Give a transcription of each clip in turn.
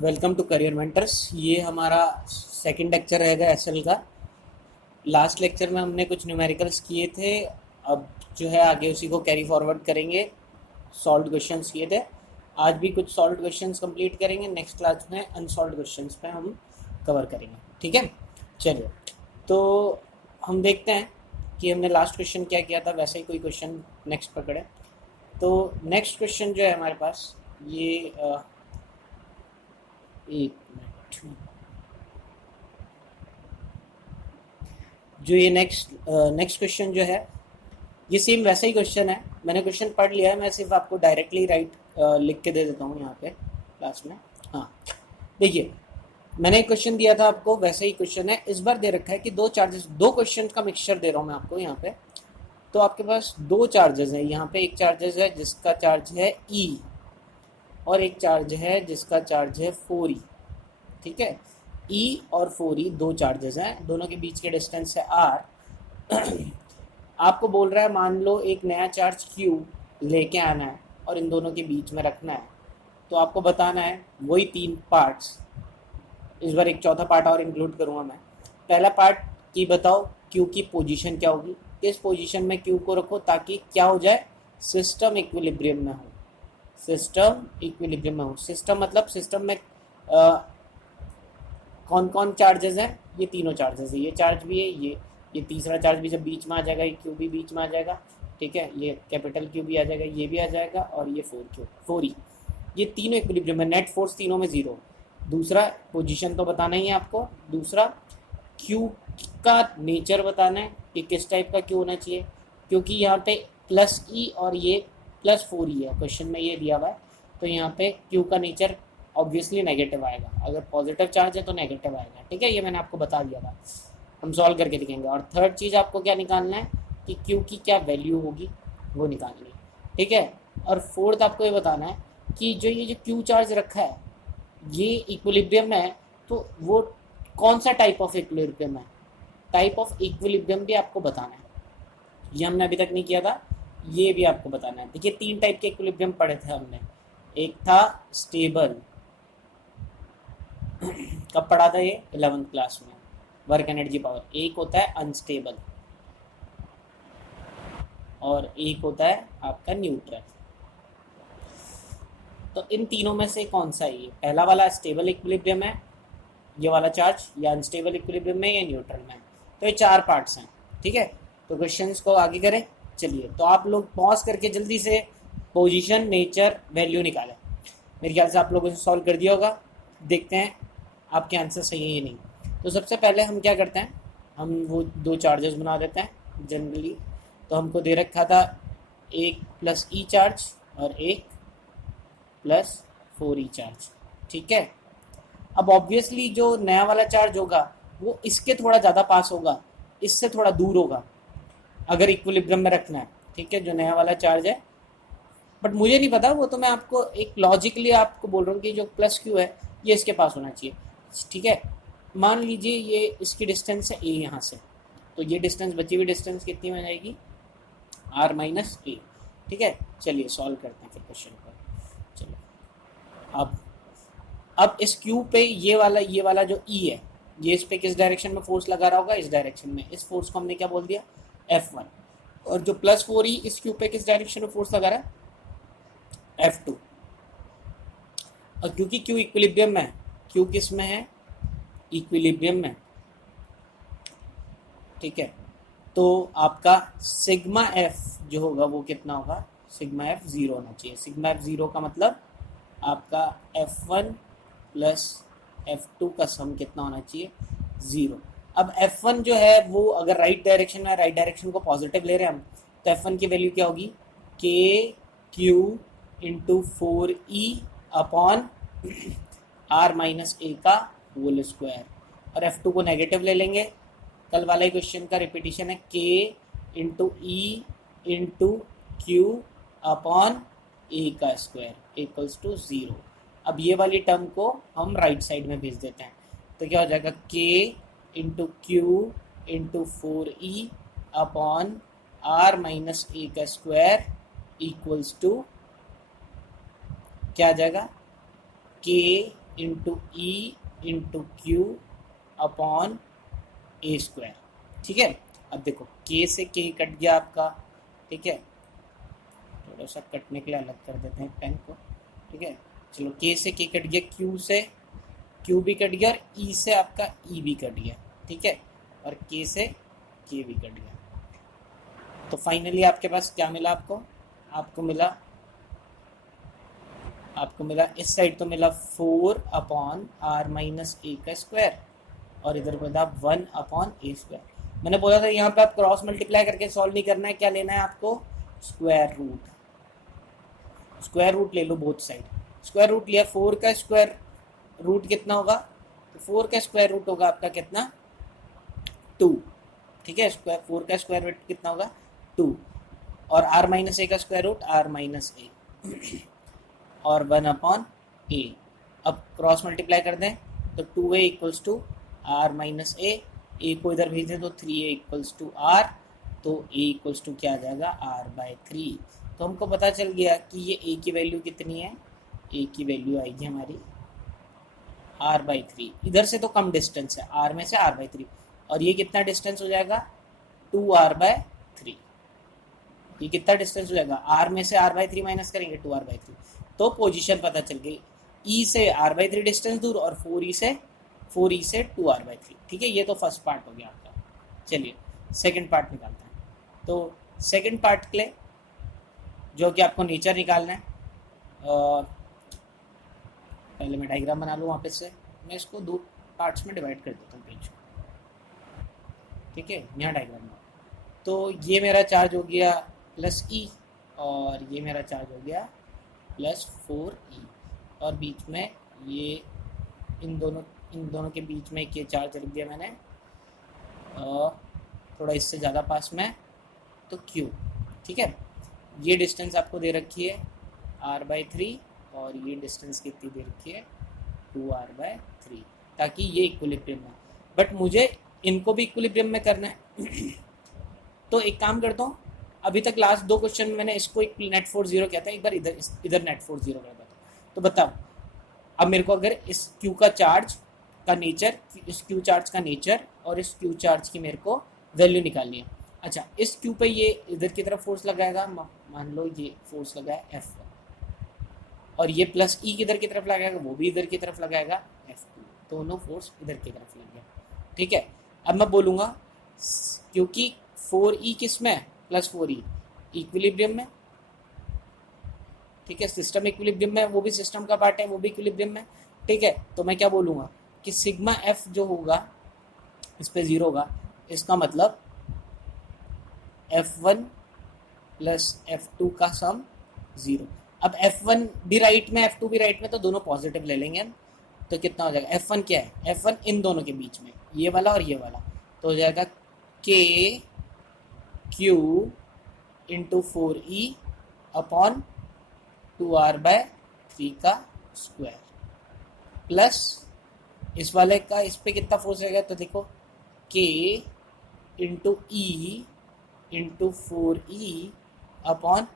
Welcome to career mentors. ये हमारा second lecture रहेगा एसएल का। लास्ट लेक्चर में हमने कुछ न्यूमेरिकल्स किए थे। अब जो है आगे उसी को कैरी फॉरवर्ड करेंगे। सॉल्व्ड क्वेश्चंस किए थे, आज भी कुछ सॉल्व्ड क्वेश्चंस कंप्लीट करेंगे। नेक्स्ट क्लास में अनसॉल्व्ड क्वेश्चंस पे हम कवर करेंगे, ठीक है। चलिए, तो हम देखते हैं कि हमने लास्ट क्वेश्चन क्या किया था, वैसे ही कोई क्वेश्चन नेक्स्ट पकड़े। तो नेक्स्ट क्वेश्चन जो है हमारे पास ये एक मिनट, जो ये नेक्स्ट क्वेश्चन जो है ये सेम वैसा ही क्वेश्चन है। मैंने क्वेश्चन पढ़ लिया है, मैं सिर्फ आपको डायरेक्टली लिख के दे देता हूँ यहाँ पे क्लास में। हाँ, देखिए, मैंने एक क्वेश्चन दिया था आपको, वैसे ही क्वेश्चन है। इस बार दे रखा है कि दो क्वेश्चन का मिक्सचर दे रहा हूँ मैं आपको यहाँ पे। तो आपके पास दो चार्जेस हैं। यहाँ पे एक चार्जेस है जिसका चार्ज है ई, और एक चार्ज है जिसका चार्ज है 4e, ठीक है। ई और 4e दो चार्जेस हैं, दोनों के बीच के डिस्टेंस है r। आपको बोल रहा है मान लो एक नया चार्ज Q लेके आना है और इन दोनों के बीच में रखना है। तो आपको बताना है वही तीन पार्ट्स। इस बार एक चौथा पार्ट और इंक्लूड करूँगा मैं। पहला पार्ट की बताओ Q की पोजीशन क्या होगी, किस पोजीशन में Q को रखो ताकि क्या हो जाए, सिस्टम इक्विलिब्रियम में हो। सिस्टम इक्विलिब्रियम में हो, सिस्टम मतलब सिस्टम में कौन कौन चार्जेस हैं, ये तीनों चार्जेस है। ये चार्ज भी है, ये तीसरा चार्ज भी जब बीच में आ जाएगा, ये क्यू भी बीच में आ जाएगा, ठीक है। ये कैपिटल क्यू भी आ जाएगा, ये भी आ जाएगा, और ये 4e, ये तीनों इक्विलिब्रियम में। नेट फोर्स तीनों में जीरो। दूसरा पोजीशन तो बताना ही है आपको। दूसरा क्यू का नेचर बताना है कि किस टाइप का क्यू होना चाहिए, क्योंकि यहाँ पे प्लस ई और ये प्लस 4e है, क्वेश्चन में ये दिया हुआ है। तो यहाँ पे क्यू का नेचर ऑब्वियसली नेगेटिव आएगा, अगर पॉजिटिव चार्ज है तो नेगेटिव आएगा, ठीक है। ये मैंने आपको बता दिया था, हम सॉल्व करके दिखेंगे। और थर्ड चीज़ आपको क्या निकालना है कि क्यू की क्या वैल्यू होगी, वो निकालनी है, ठीक है। और फोर्थ आपको ये बताना है कि ये जो क्यू चार्ज रखा है ये इक्विलिब्रियम में है, तो वो कौन सा टाइप ऑफ इक्विलिब्रियम है। टाइप ऑफ इक्विलिब्रियम भी आपको बताना है, ये हमने अभी तक नहीं किया था, ये भी आपको बताना है। देखिए, तीन टाइप के इक्विलिब्रियम पढ़े थे हमने। एक था स्टेबल, कब पढ़ा था ये, 11th क्लास में, वर्क एनर्जी पावर। एक होता है अनस्टेबल और एक होता है आपका न्यूट्रल। तो इन तीनों में से कौन सा है ये, पहला वाला स्टेबल इक्विलिब्रियम है ये वाला चार्ज, या अनस्टेबल इक्विलिब्रियम में, या न्यूट्रल में। तो ये चार पार्ट्स हैं, ठीक है। तो क्वेश्चंस को आगे करें। चलिए, तो आप लोग पॉज करके जल्दी से पोजीशन, नेचर, वैल्यू निकालें। मेरे ख्याल से आप लोगों ने सॉल्व कर दिया होगा। देखते हैं आपके आंसर सही है या नहीं। तो सबसे पहले हम क्या करते हैं, हम वो दो चार्जेस बना देते हैं जनरली। तो हमको दे रखा था एक प्लस ई चार्ज और एक प्लस 4e चार्ज, ठीक है। अब ऑब्वियसली जो नया वाला चार्ज होगा वो इसके थोड़ा ज़्यादा पास होगा, इससे थोड़ा दूर होगा अगर इक्विलिब्रियम में रखना है, ठीक है, जो नया वाला चार्ज है। बट मुझे नहीं पता, वो तो मैं आपको एक लॉजिकली आपको बोल रहा हूँ कि जो प्लस क्यू है ये इसके पास होना चाहिए, ठीक है। मान लीजिए ये इसकी डिस्टेंस है ए यहाँ से, तो ये डिस्टेंस, बची हुई डिस्टेंस कितनी हो जाएगी, r माइनस ए, ठीक है। चलिए सॉल्व करते हैं फिर क्वेश्चन पर। चलो, अब इस क्यू पे ये वाला जो ई है, ये इस पे किस डायरेक्शन में फोर्स लगा रहा होगा, इस डायरेक्शन में। इस फोर्स को हमने क्या बोल दिया, F1। और जो प्लस 4e इस क्यू पे किस डायरेक्शन में फोर्स लगा रहा है, F2। और क्योंकि क्यू इक्विलिब्रियम में है, क्यू किस में है, इक्विलिब्रियम में, ठीक है। तो आपका सिग्मा एफ जो होगा वो कितना होगा, सिग्मा एफ 0 होना चाहिए। सिग्मा एफ 0 का मतलब आपका F1 प्लस F2 का सम कितना होना चाहिए, 0। अब F1 जो है वो अगर राइट डायरेक्शन में, राइट डायरेक्शन को पॉजिटिव ले रहे हैं हम, तो F1 की वैल्यू क्या होगी, K Q into 4e upon r minus A का होल स्क्वायर। और F2 को नेगेटिव ले लेंगे, कल वाला ही क्वेश्चन का रिपीटिशन है, K into E into Q upon A का स्क्वायर इक्वल्स टू 0। अब ये वाली टर्म को हम राइट साइड में भेज देते हैं, तो क्या हो जाएगा, K into Q into 4e upon r minus A का स्क्वायर इक्वल्स टू क्या आ जाएगा, K into E into Q upon A square. ठीक है, अब देखो के से के कट गया आपका, ठीक है, थोड़ा सा कटने के लिए अलग कर देते हैं पेन को, ठीक है। चलो के से के कट गया, क्यू से क्यू भी कट गया, और ई से आपका ई भी कट गया, ठीक है, और के से के भी कट गया। तो फाइनली आपके पास क्या मिला आपको, आपको मिला इस साइड तो मिला 4 अपॉन आर माइनस ए का स्क्वायर, और इधर मिला 1 अपॉन ए स्क्वायर। मैंने बोला था यहाँ पे आप क्रॉस मल्टीप्लाई करके सॉल्व नहीं करना है, क्या लेना है आपको, स्क्वायर रूट ले लो बोथ साइड। स्क्वायर रूट लिया, 4 का स्क्वायर रूट कितना होगा, तो 4 का स्क्वायर रूट होगा आपका कितना, 2, ठीक है। 4 का स्क्वायर रूट कितना होगा, 2, और आर माइनस ए का स्क्वायर रूट आर माइनस ए और 1 अपॉन ए। अब क्रॉस मल्टीप्लाई कर दें तो 2a equals to r minus a को इधर भेज दें तो 3a इक्वल्स टू आर, तो a इक्वल्स टू क्या आ जाएगा, r/3। तो हमको पता चल गया कि ये a की वैल्यू कितनी है, a की वैल्यू आएगी हमारी r/3। इधर से तो कम डिस्टेंस है, r में से r/3, और ये कितना डिस्टेंस हो जाएगा, 2r/3। ये कितना डिस्टेंस हो जाएगा, r में से r/3 माइनस करेंगे 2r/3, तो पोजीशन पता चल गई, e से r/3 डिस्टेंस दूर, और 4e से 2r/3, ठीक है। ये तो फर्स्ट पार्ट हो गया आपका। चलिए सेकंड पार्ट निकालते हैं। तो सेकंड पार्ट के लिए जो कि आपको नेचर निकालना है, पहले मैं डायग्राम बना लूँ वापस से, मैं इसको 2 पार्ट्स में डिवाइड कर देता हूँ पेज को, ठीक है। यहाँ डायग्राम में तो ये मेरा चार्ज हो गया प्लस ई, और ये मेरा चार्ज हो गया प्लस 4e, और बीच में ये इन दोनों के बीच में एक ये चार्ज रख दिया मैंने, थोड़ा इससे ज़्यादा पास में, तो q, ठीक है। ये डिस्टेंस आपको दे रखी है r/3, और ये डिस्टेंस कितनी दे रखी है, 2r/3, ताकि ये इक्विलिब्रियम है। बट मुझे इनको भी इक्विलिब्रियम में करना है तो एक काम करता हूँ, अभी तक लास्ट 2 क्वेश्चन में मैंने इसको एक नेट फोर्स 0 कहता है, एक बार इधर नेट फोर्स 0 कर देता हूँ। तो बताओ अब मेरे को अगर इस Q का चार्ज का नेचर, इस Q चार्ज का नेचर और इस Q चार्ज की मेरे को वैल्यू निकालनी है। अच्छा, इस Q पे ये इधर की तरफ फोर्स लगाएगा, मान लो ये फोर्स लगाया F1, और ये प्लस E किधर की तरफ लगाएगा, वो भी इधर की तरफ लगाएगा F2, दोनों फोर्स इधर की तरफ लग गया, ठीक है। अब मैं बोलूँगा क्योंकि 4e किस में, प्लस 4e इक्विलिब्रियम में, ठीक है, सिस्टम इक्विलिब्रियम में, वो भी सिस्टम का पार्ट है, वो भी इक्विलिब्रियम में, ठीक है। तो मैं क्या बोलूँगा कि सिग्मा f जो होगा इस पे 0 होगा, इसका मतलब F1 प्लस F2 का सम 0। अब F1 भी राइट में, F2 भी राइट में, तो दोनों पॉजिटिव ले लेंगे हम, तो कितना हो जाएगा, F1 क्या है, F1 इन दोनों के बीच में, ये वाला और ये वाला, तो हो जाएगा K Q into 4e upon 2r/3 का स्क्वायर, प्लस इस वाले का इस पे कितना फोर्स रहेगा, तो देखो K into E into 4e upon,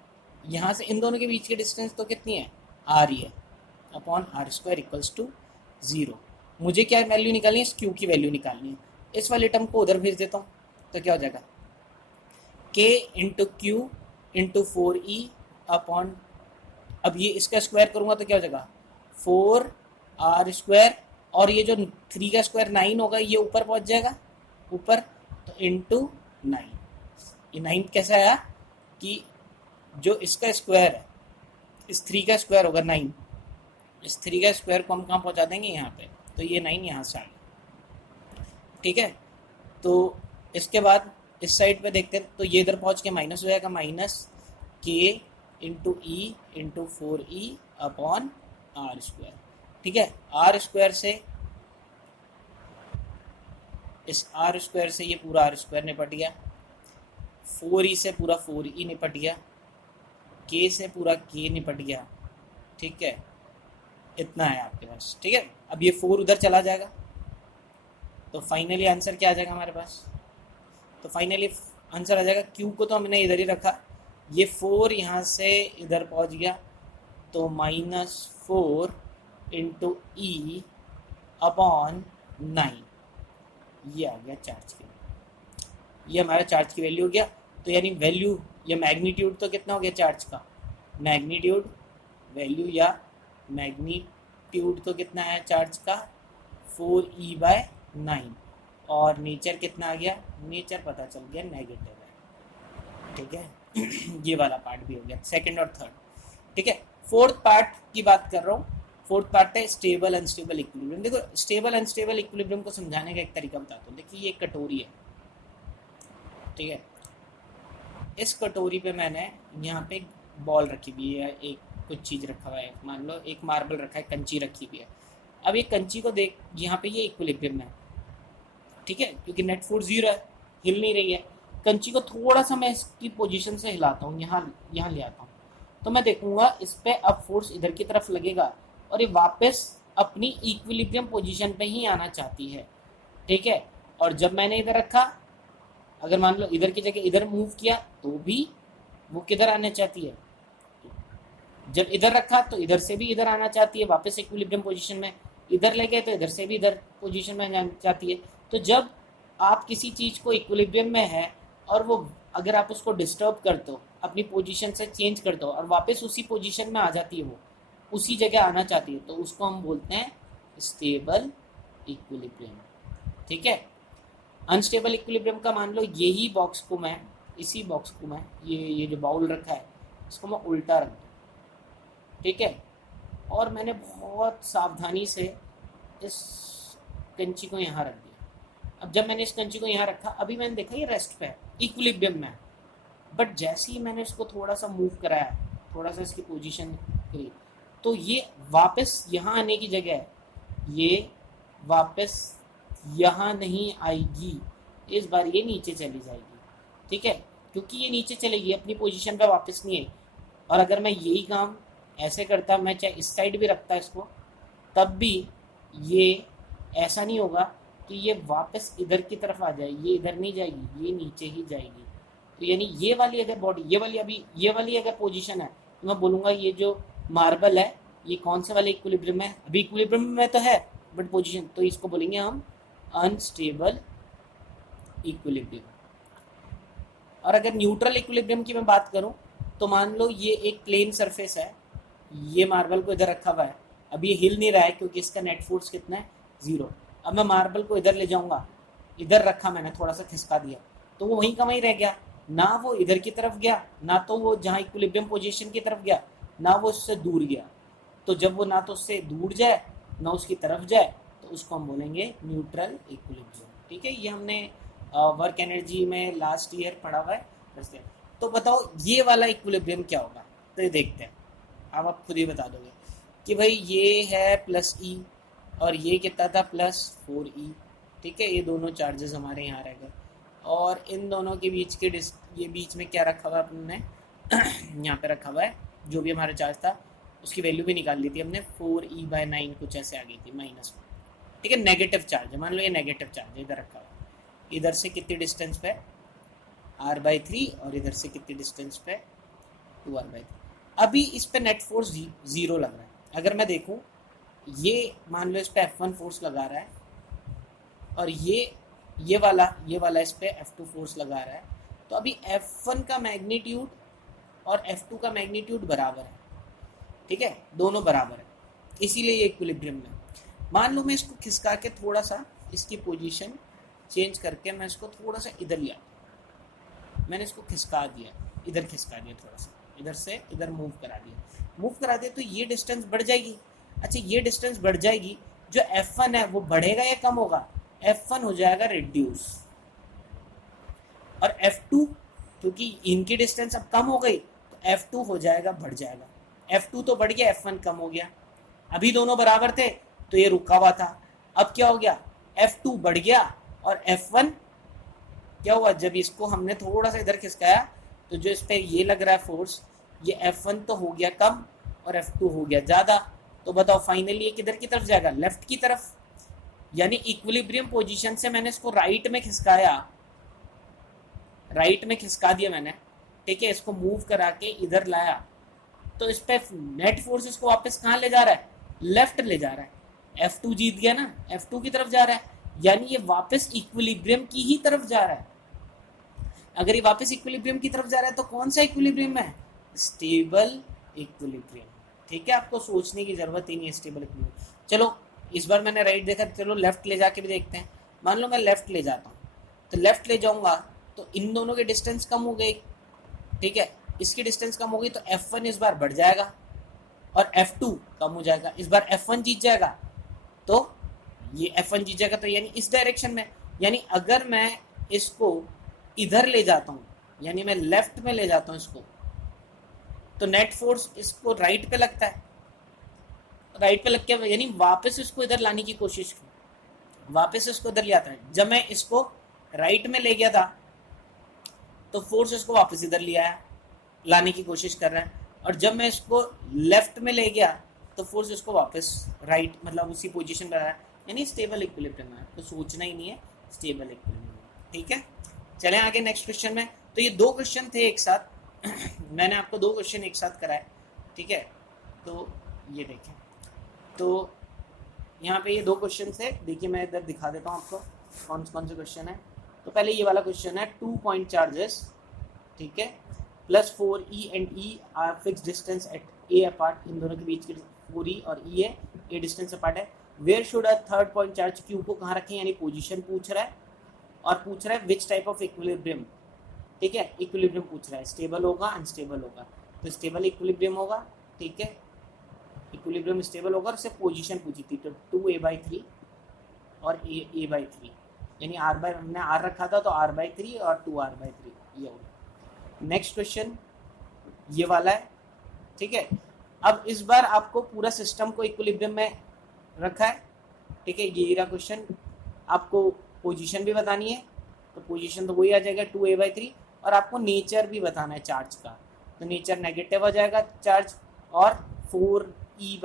यहाँ से इन दोनों के बीच की डिस्टेंस तो कितनी है, r ही है, अपॉन r² इक्वल्स टू 0। मुझे क्या वैल्यू निकालनी है, इस Q की वैल्यू निकालनी है। इस वाले टर्म को उधर भेज देता हूँ, तो क्या हो जाएगा, K into Q into 4e upon, अब ये इसका स्क्वायर करूँगा तो क्या हो जाएगा, 4r², और ये जो 3 का स्क्वायर 9 होगा, ये ऊपर पहुँच जाएगा ऊपर, तो इंटू 9। ये 9 कैसा आया कि जो इसका स्क्वायर है, इस 3 का स्क्वायर होगा 9, इस 3 का स्क्वायर को हम कहाँ पहुँचा देंगे, यहाँ पे, तो ये 9 यहाँ से आ गया, ठीक है। तो इसके बाद इस साइड पे देखते हैं, तो ये इधर पहुँच के माइनस हो जाएगा, minus K into E into 4e upon r², ठीक है। r² से इस r² से ये पूरा r² निपट गया, 4e से पूरा 4e निपट गया, K से पूरा K निपट गया, ठीक है। इतना है आपके पास, ठीक है। अब ये 4 उधर चला जाएगा, तो फाइनली आंसर क्या आ जाएगा हमारे पास, तो फाइनली आंसर आ जाएगा, Q को तो हमने इधर ही रखा, ये 4 यहाँ से इधर पहुँच गया, तो -4 इंटू ई अपॉन 9, ये आ गया चार्ज की, ये हमारा चार्ज की वैल्यू हो गया। तो यानी वैल्यू या मैग्नीट्यूड तो कितना हो गया चार्ज का, मैग्नीट्यूड वैल्यू या मैग्नीट्यूड तो कितना है चार्ज का 4e/9, और नेचर कितना आ गया, नेचर पता चल गया नेगेटिव है। ठीक है ये वाला पार्ट भी हो गया, सेकंड और थर्ड। ठीक है, फोर्थ पार्ट की बात कर रहा हूँ। फोर्थ पार्ट है स्टेबल अनस्टेबल इक्विलिब्रियम। देखो स्टेबल अनस्टेबल इक्विलिब्रियम को समझाने का एक तरीका बताता हूँ। देखिए ये एक कटोरी है, ठीक है, इस कटोरी पे मैंने यहाँ पे एक बॉल रखी हुई है, एक कुछ चीज़ रखा हुआ है, मान लो एक मार्बल रखा है, कंची रखी हुई है। अब ये कंची को देख, यहाँ पे ये इक्विलिब्रियम है, ठीक है, क्योंकि नेट फोर्स 0 है, हिल नहीं रही है। कंची को थोड़ा सा मैं इसकी पोजीशन से हिलाता हूँ, यहाँ यहाँ ले आता हूँ, तो मैं देखूंगा इस पे अब फोर्स इधर की तरफ लगेगा और ये वापस अपनी इक्विलिब्रियम पोजीशन पे ही आना चाहती है। ठीक है, और जब मैंने इधर रखा, अगर मान लो इधर की जगह इधर मूव किया तो भी वो किधर आना चाहती है, जब इधर रखा तो इधर से भी इधर आना चाहती है, वापस इक्विलिब्रियम पोजीशन में। इधर ले गए तो इधर से भी इधर पोजीशन में आना चाहती है। तो जब आप किसी चीज़ को इक्विलिब्रियम में है और वो अगर आप उसको डिस्टर्ब करते हो, अपनी पोजीशन से चेंज करते हो और वापस उसी पोजीशन में आ जाती है, वो उसी जगह आना चाहती है, तो उसको हम बोलते हैं स्टेबल इक्विलिब्रियम। ठीक है, अनस्टेबल इक्विलिब्रियम का मान लो यही बॉक्स को मैं, इसी बॉक्स को मैं, ये जो बाउल रखा है इसको मैं उल्टा रख दूँ, ठीक है, और मैंने बहुत सावधानी से इस कंची को यहाँ रख दिया। अब जब मैंने इस कंची को यहाँ रखा, अभी मैंने देखा ये रेस्ट पे है, इक्विलिब्रियम में है, बट जैसे ही मैंने इसको थोड़ा सा मूव कराया, थोड़ा सा इसकी पोजीशन करी, तो ये वापस यहाँ आने की जगह ये वापस यहाँ नहीं आएगी, इस बार ये नीचे चली जाएगी। ठीक है, क्योंकि ये नीचे चलेगी, अपनी पोजीशन पे वापस नहीं आई। और अगर मैं यही काम ऐसे करता, मैं चाहे इस साइड भी रखता इसको, तब भी ये ऐसा नहीं होगा कि ये वापस इधर की तरफ आ जाए, ये इधर नहीं जाएगी, ये नीचे ही जाएगी। तो यानी ये वाली अगर बॉडी, ये वाली अभी ये वाली अगर पोजीशन है, तो मैं बोलूँगा ये जो मार्बल है ये कौन से वाले इक्विलिब्रियम है, अभी इक्विलिब्रियम में तो है बट पोजीशन, तो इसको बोलेंगे हम अनस्टेबल इक्विलिब्रियम। और अगर न्यूट्रल इक्विलिब्रियम की मैं बात करूं, तो मान लो ये एक प्लेन सरफेस है, ये मार्बल को इधर रखा हुआ है, अब ये हिल नहीं रहा है क्योंकि इसका नेट फोर्स कितना है 0। अब मैं मार्बल को इधर ले जाऊंगा, इधर रखा मैंने, थोड़ा सा खिसका दिया, तो वो वहीं का वहीं रह गया, ना वो इधर की तरफ गया, ना तो वो जहाँ इक्विलिब्रियम पोजीशन की तरफ गया, ना वो उससे दूर गया। तो जब वो ना तो उससे दूर जाए ना उसकी तरफ जाए, तो उसको हम बोलेंगे न्यूट्रल इक्विलिब्रियम। ठीक है, ये हमने वर्क एनर्जी में लास्ट ईयर पढ़ा हुआ है। तो बताओ ये वाला इक्विलिब्रियम क्या होगा, तो ये देखते हैं, आप खुद ही बता दोगे कि भाई ये है प्लस ई और ये कितना था +4e। ठीक है, ये दोनों चार्जेस हमारे यहाँ रह गए, और इन दोनों के बीच के ये बीच में क्या रखा हुआ है अपने यहाँ पे रखा हुआ है, जो भी हमारा चार्ज था उसकी वैल्यू भी निकाल ली थी हमने, 4e/9 कुछ ऐसे आ गई थी माइनस में। ठीक है, नेगेटिव चार्ज है, मान लो ये नेगेटिव चार्ज है, इधर रखा हुआ है, इधर से कितनी डिस्टेंस पे r/3 और इधर से कितनी डिस्टेंस पे 2r/3। अभी इस पे नेट फोर्स 0 लग रहा है। अगर मैं देखूं, ये मान लो इस पे F1 फोर्स लगा रहा है और ये वाला इस पे F2 फोर्स लगा रहा है, तो अभी F1 का मैग्नीट्यूड और F2 का मैग्नीट्यूड बराबर है। ठीक है, दोनों बराबर है, इसीलिए ये इक्विलिब्रियम में। मान लो मैं इसको खिसका के थोड़ा सा इसकी पोजीशन चेंज करके मैं इसको थोड़ा सा इधर लिया, मैंने इसको खिसका दिया, इधर खिसका दिया, थोड़ा सा इधर से इधर मूव करा दिया, तो ये डिस्टेंस बढ़ जाएगी। अच्छा, ये डिस्टेंस बढ़ जाएगी, जो F1 है वो बढ़ेगा या कम होगा, F1 हो जाएगा रिड्यूस, और F2 क्योंकि इनकी डिस्टेंस अब कम हो गई तो F2 हो जाएगा, बढ़ जाएगा। F2 तो बढ़ गया, F1 कम हो गया। अभी दोनों बराबर थे तो ये रुका हुआ था, अब क्या हो गया, F2 बढ़ गया और F1 क्या हुआ, जब इसको हमने थोड़ा सा इधर खिसकाया तो जो इस पर ये लग रहा है फोर्स, ये F1 तो हो गया कम और F2 हो गया ज़्यादा। तो बताओ फाइनली ये किधर की तरफ जाएगा, लेफ्ट की तरफ। यानी इक्विलिब्रियम पोजीशन से मैंने इसको राइट में खिसका दिया मैंने। ठीक है, इसको मूव करा के इधर लाया, तो इस पे नेट फोर्स इसको वापस कहाँ ले जा रहा है, लेफ्ट ले जा रहा है, F2 जीत गया ना, F2 की तरफ जा रहा है, यानी ये वापस इक्विलिब्रियम की ही तरफ जा रहा है। अगर ये वापस इक्विलिब्रियम की तरफ जा रहा है तो कौन सा इक्विलिब्रियम है? Stable equilibrium. ठीक है, आपको सोचने की जरूरत ही नहीं है, स्टेबल इक्विलिब्रियम। चलो इस बार मैंने राइट देखा, चलो लेफ्ट ले जाके भी देखते हैं। मान लो मैं लेफ्ट ले जाता हूँ, तो लेफ्ट ले जाऊंगा तो इन दोनों की डिस्टेंस कम हो गई, ठीक है, इसकी डिस्टेंस कम हो गई, तो F1 इस बार बढ़ जाएगा और F2 कम हो जाएगा। इस बार F1 जीत जाएगा, तो ये F1 जीत जाएगा, तो यानी इस डायरेक्शन में, यानी अगर मैं इसको इधर ले जाता हूँ, यानी मैं लेफ्ट में ले जाता हूँ इसको, तो नेट फोर्स इसको राइट पे लगता है, राइट पे लग के यानी वापस इसको इधर लाने की कोशिश की, वापस इसको इधर ले आता है। जब मैं इसको राइट में ले गया था तो फोर्स इसको वापस इधर ले आया, लाने की कोशिश कर रहा है, और जब मैं इसको लेफ्ट में ले गया तो फोर्स इसको वापस राइट, मतलब उसी पोजीशन पर आया, यानी स्टेबल इक्विलिब्रियम है। तो सोचना ही नहीं है, स्टेबल इक्विलिब्रियम। ठीक है, चलें आगे नेक्स्ट क्वेश्चन में। तो ये दो क्वेश्चन थे एक साथ मैंने आपको दो क्वेश्चन एक साथ कराए, ठीक है। तो ये देखें, तो यहाँ पे ये दो क्वेश्चन थे, देखिए मैं इधर दिखा देता हूँ आपको कौन से क्वेश्चन है। तो पहले ये वाला क्वेश्चन है, 2 पॉइंट चार्जेस, ठीक है, +4E and E are fix distance at A apart, इन दोनों के बीच की 4E और E है, A डिस्टेंस अपार्ट है। Where should a third point charge Q को कहाँ रखें, यानी पोजीशन पूछ रहा है, और पूछ रहा है विच टाइप ऑफ इक्विलिब्रियम, ठीक है, इक्विलिब्रियम पूछ रहा है, स्टेबल होगा अनस्टेबल होगा, तो स्टेबल इक्विलिब्रियम होगा, ठीक है, इक्विलिब्रियम स्टेबल होगा, और उससे पोजीशन पूछी थी, तो 2A/3 और A/3, यानी हमने R रखा था तो R/3 और 2R/3 ये होगा। नेक्स्ट क्वेश्चन ये वाला है, ठीक है। अब इस बार आपको पूरा सिस्टम को इक्विलिब्रियम में रखा है, ठीक है, ये रहा क्वेश्चन। आपको पोजीशन भी बतानी है, तो पोजीशन तो वही आ जाएगा 2A/3, और आपको नेचर भी बताना है चार्ज का, तो नेचर नेगेटिव आ जाएगा चार्ज, और 4E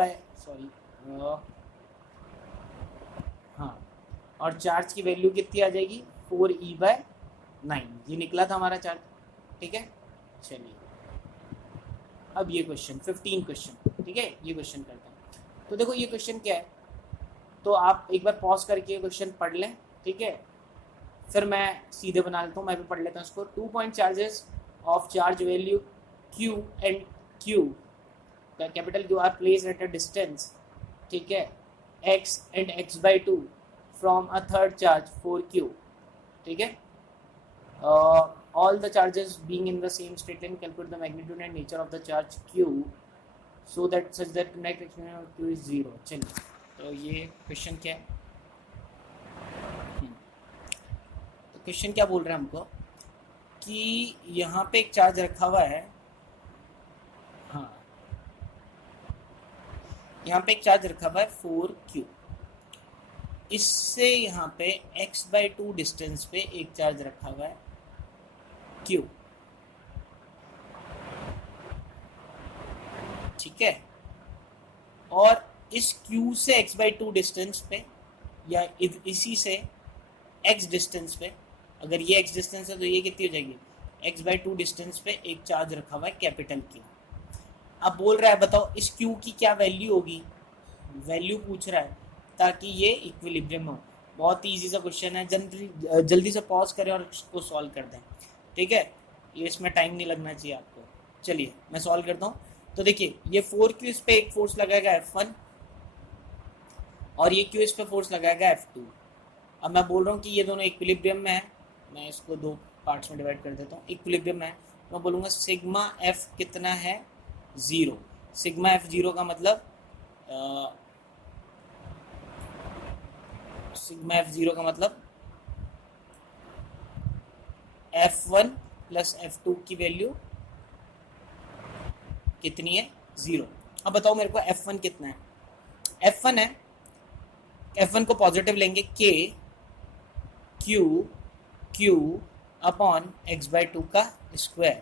हाँ, और चार्ज की वैल्यू कितनी आ जाएगी, 4E/9, ये निकला था हमारा चार्ज, ठीक है। चलिए अब ये क्वेश्चन 15 क्वेश्चन, ठीक है, ये क्वेश्चन करते हैं। तो देखो ये क्वेश्चन क्या है, तो आप एक बार पॉज करके क्वेश्चन पढ़ लें, ठीक है, फिर मैं सीधे बना लेता हूँ, मैं भी पढ़ लेता हूँ इसको। 2 point charges of charge value Q and Q, capital Q are placed at a distance, ठीक है, x and x/2 from a third charge 4Q, ठीक है। All the charges being in the same straight line, calculate the magnitude and nature of the charge Q so that such that net exponent of Q is 0। चलिए, तो ये question क्या है, तो question क्या बोल रहे हैं हमको कि यहाँ पे एक चार्ज रखा हुआ है, हाँ, यहाँ पे एक चार्ज रखा हुआ है 4Q, इससे यहाँ पे x/2 डिस्टेंस पे एक चार्ज रखा हुआ है Q, ठीक है, और इस Q से x/2 डिस्टेंस पे, या इसी से x डिस्टेंस पे, अगर ये x डिस्टेंस है तो ये कितनी हो जाएगी, x/2 डिस्टेंस पे एक चार्ज रखा हुआ है कैपिटल Q। अब बोल रहा है बताओ इस Q की क्या वैल्यू होगी, वैल्यू पूछ रहा है ताकि ये इक्विलिब्रियम हो। बहुत ही ईजी सा क्वेश्चन है, जल्दी से पॉज करें और इसको सॉल्व कर दें, ठीक है, ये इसमें टाइम नहीं लगना चाहिए आपको। चलिए मैं सॉल्व करता हूँ। तो देखिए ये 4Q इस पे एक फोर्स लगाएगा F1, और ये Q इस पे फोर्स लगाएगा F2। अब मैं बोल रहा हूँ कि ये दोनों इक्विलिब्रियम में है, मैं इसको दो पार्ट्स में डिवाइड कर देता हूँ। इक्विलिब्रियम में मैं बोलूँगा सिग्मा F कितना है, 0। सिग्मा F 0 का मतलब सिग्मा F 0 का मतलब F1 प्लस F2 की वैल्यू कितनी है, 0। अब बताओ मेरे को F1 कितना है, F1 है, F1 को पॉजिटिव लेंगे K Q अपॉन x/2 का स्क्वायर,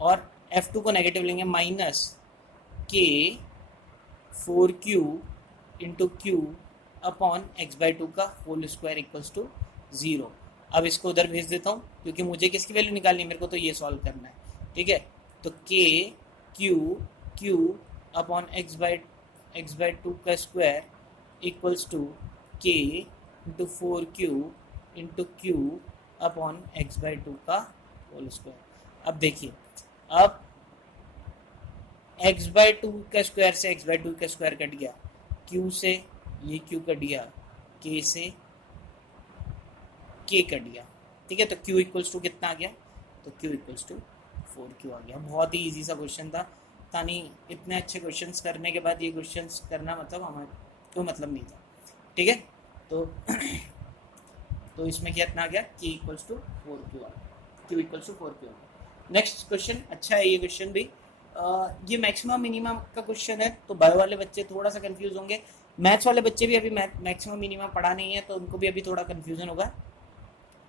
और F2 को नेगेटिव लेंगे -K 4Q into Q upon x/2 का होल स्क्वायर इक्वल्स टू 0। अब इसको उधर भेज देता हूँ क्योंकि मुझे किसकी वैल्यू निकालनी है, मेरे को तो ये सॉल्व करना है, ठीक है। तो K Q upon x by two का स्क्वायर इक्वल्स टू के into 4q into Q upon x by two का होल स्क्वायर। अब देखिए, अब एक्स बाई टू का स्क्वायर से एक्स बाई टू का स्क्वायर कट गया, क्यू से ये क्यू कट गया, के से के कट गया, ठीक है। तो क्यू इक्वल्स टू कितना आ गया, तो क्यू इक्वल्स टू 4q आ गया। बहुत ही इजी सा क्वेश्चन था, नहीं इतने अच्छे क्वेश्चंस करने के बाद ये क्वेश्चंस करना मतलब हमारे कोई मतलब नहीं था, ठीक है। तो इसमें कितना आ गया, k इक्वल्स टू 4q आ गया, q इक्वल्स टू 4q आ गया। नेक्स्ट क्वेश्चन अच्छा है ये क्वेश्चन भी, ये मैक्सिमम मिनिमम का क्वेश्चन है, तो बायो वाले बच्चे थोड़ा सा कंफ्यूज होंगे, मैथ्स वाले बच्चे भी अभी मैक्सिमम मिनिमम पढ़ा नहीं है तो उनको भी अभी थोड़ा कन्फ्यूजन होगा,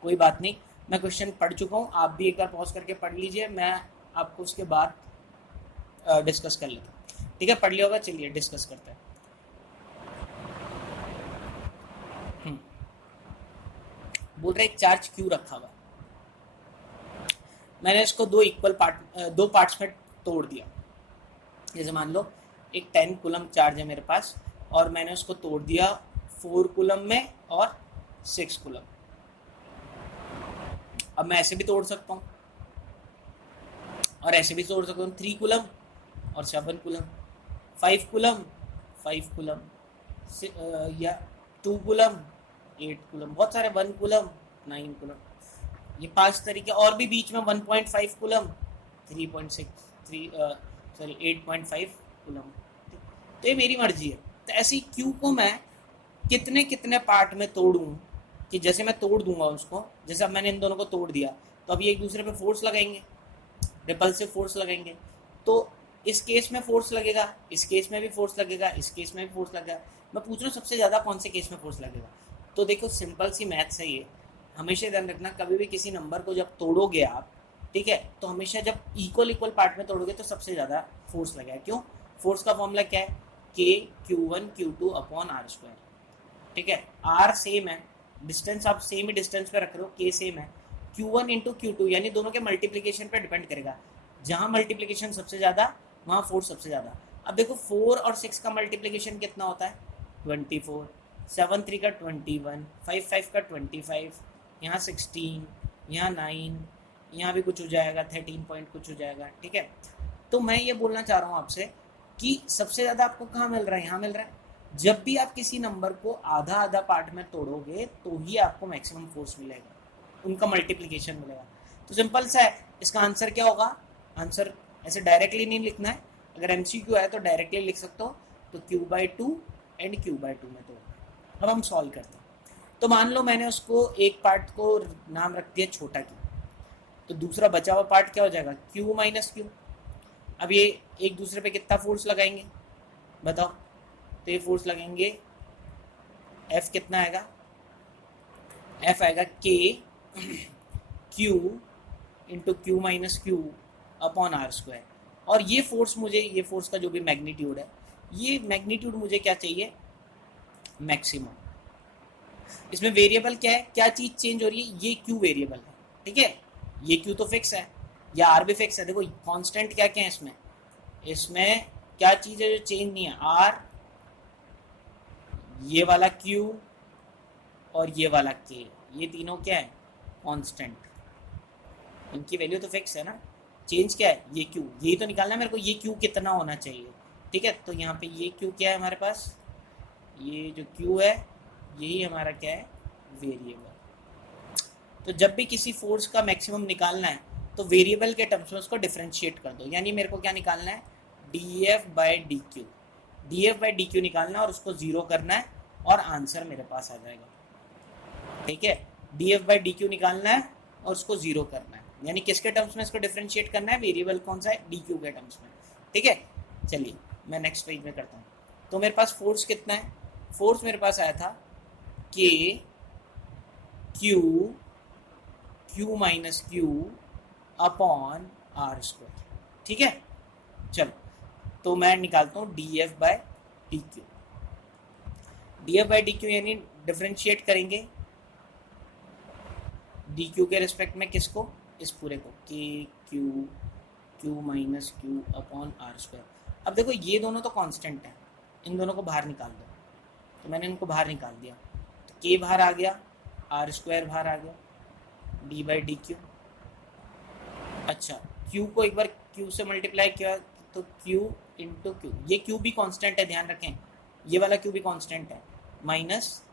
कोई बात नहीं। मैं क्वेश्चन पढ़ चुका हूँ, आप भी एक बार पॉज करके पढ़ लीजिए, मैं आपको उसके बाद डिस्कस कर लेता हूँ, ठीक है। पढ़ लिया होगा, चलिए डिस्कस करते हैं। बोल रहे एक चार्ज क्यू रखा हुआ, मैंने इसको दो पार्ट्स में तोड़ दिया। जैसे मान लो एक 10 कूलम चार्ज है मेरे पास और मैंने उसको तोड़ दिया 4 कूलम में और 6 कूलम। अब मैं ऐसे भी तोड़ सकता हूँ और ऐसे भी तोड़ सकता हूँ, 3 कूलम और 7 कूलम, 5 कूलम 5 कूलम, या 2 कूलम 8 कूलम, बहुत सारे 1 कूलम 9 कूलम, ये 5 तरीके, और भी बीच में 1.5 कूलम 8.5 कूलम। तो ये मेरी मर्जी है। तो ऐसे ही क्यू को मैं कितने कितने पार्ट में तोड़ूं कि जैसे मैं तोड़ दूंगा उसको, जैसे अब मैंने इन दोनों को तोड़ दिया तो अब ये एक दूसरे पे फोर्स लगाएंगे, रिपल्सिव फोर्स लगाएंगे, तो इस केस में फोर्स लगेगा, इस केस में भी फोर्स लगेगा, इस केस में भी फोर्स लगेगा। मैं पूछ रहा हूँ सबसे ज़्यादा कौन से केस में फोर्स लगेगा। तो देखो सिंपल सी मैथ्स है ये, हमेशा ध्यान रखना, कभी भी किसी नंबर को जब तोड़ोगे आप, ठीक है, तो हमेशा जब इक्वल पार्ट में तोड़ोगे तो सबसे ज़्यादा फोर्स लगेगा। क्यों? फोर्स का फॉर्मूला क्या है, के Q1 Q2 upon R square, ठीक है। आर सेम है, डिस्टेंस आप सेम ही डिस्टेंस पे रख रहे हो, के सेम है, Q1 इंटू Q2 यानी दोनों के मल्टीप्लीकेशन पे डिपेंड करेगा, जहाँ मल्टीप्लीकेशन सबसे ज़्यादा वहाँ फोर्स सबसे ज़्यादा। अब देखो 4 और 6 का मल्टीप्लीकेशन कितना होता है, 24, 7 3 का 21, 5 5 का 25, यहाँ 16, यहाँ 9, यहाँ भी कुछ हो जाएगा, 13 पॉइंट कुछ हो जाएगा, ठीक है। तो मैं ये बोलना चाह रहा हूँ आपसे कि सबसे ज़्यादा आपको कहाँ मिल रहा है, यहाँ मिल रहा है। जब भी आप किसी नंबर को आधा आधा पार्ट में तोड़ोगे तो ही आपको मैक्सिमम फोर्स मिलेगा, उनका मल्टीप्लिकेशन मिलेगा। तो सिंपल सा है, इसका आंसर क्या होगा, आंसर ऐसे डायरेक्टली नहीं लिखना है, अगर MCQ है तो डायरेक्टली लिख सकते हो, तो Q/2 एंड Q/2 में तोड़। अब हम सॉल्व करते हैं। तो मान लो मैंने उसको एक पार्ट को नाम रख दिया छोटा Q, तो दूसरा बचा हुआ पार्ट क्या हो जाएगा, Q माइनस Q। अब ये एक दूसरे पे कितना फोर्स लगाएंगे बताओ, तो ये फोर्स लगेंगे, F कितना आएगा, F आएगा K Q into Q minus Q upon R square. और ये फोर्स मुझे, ये फोर्स का जो भी मैग्नीट्यूड है, ये मैग्नीट्यूड मुझे क्या चाहिए, मैक्सिमम। इसमें वेरिएबल क्या है, क्या चीज़ चेंज हो रही है, ये Q वेरिएबल है, ठीक है, ये Q तो फिक्स है, या R भी फिक्स है। देखो कांस्टेंट क्या क्या है इसमें, इसमें क्या चीज़ है जो चेंज नहीं है, R, ये वाला Q और ये वाला K, ये तीनों क्या है, कांस्टेंट, इनकी वैल्यू तो फिक्स है ना। चेंज क्या है, ये Q, यही तो निकालना है मेरे को, ये Q कितना होना चाहिए, ठीक है। तो यहाँ पे ये Q क्या है हमारे पास, ये जो Q है यही हमारा क्या है, वेरिएबल। तो जब भी किसी फोर्स का मैक्सिमम निकालना है तो वेरिएबल के टर्म्स में उसको डिफरेंशिएट कर दो, यानी मेरे को क्या निकालना है, dF/dq, dF/dq निकालना है और उसको जीरो करना है और आंसर मेरे पास आ जाएगा, ठीक है। dF/dq निकालना है और उसको जीरो करना है, यानी किसके टर्म्स में इसको डिफरेंशिएट करना है, वेरिएबल कौन सा है, dq के टर्म्स में, ठीक है। चलिए मैं नेक्स्ट पेज में करता हूँ। तो मेरे पास फोर्स कितना है, फोर्स मेरे पास आया था K Q minus Q upon R square, ठीक है। चलो तो मैं निकालता हूँ dF/dq, dF/dq यानी डिफरेंशिएट करेंगे dq के रिस्पेक्ट में किसको, इस पूरे को, K Q minus Q upon R square. अब देखो ये दोनों तो कांस्टेंट है, इन दोनों को बाहर निकाल दो। तो मैंने इनको बाहर निकाल दिया, तो के बाहर आ गया, आर स्क्वायर बाहर आ गया, डी बाई डी क्यू। अच्छा, क्यू को एक बार क्यू से मल्टीप्लाई किया तो क्यू इंटू क्यू, ये क्यू भी कांस्टेंट है, ध्यान रखें, ये वाला क्यू भी कांस्टेंट है, माइनस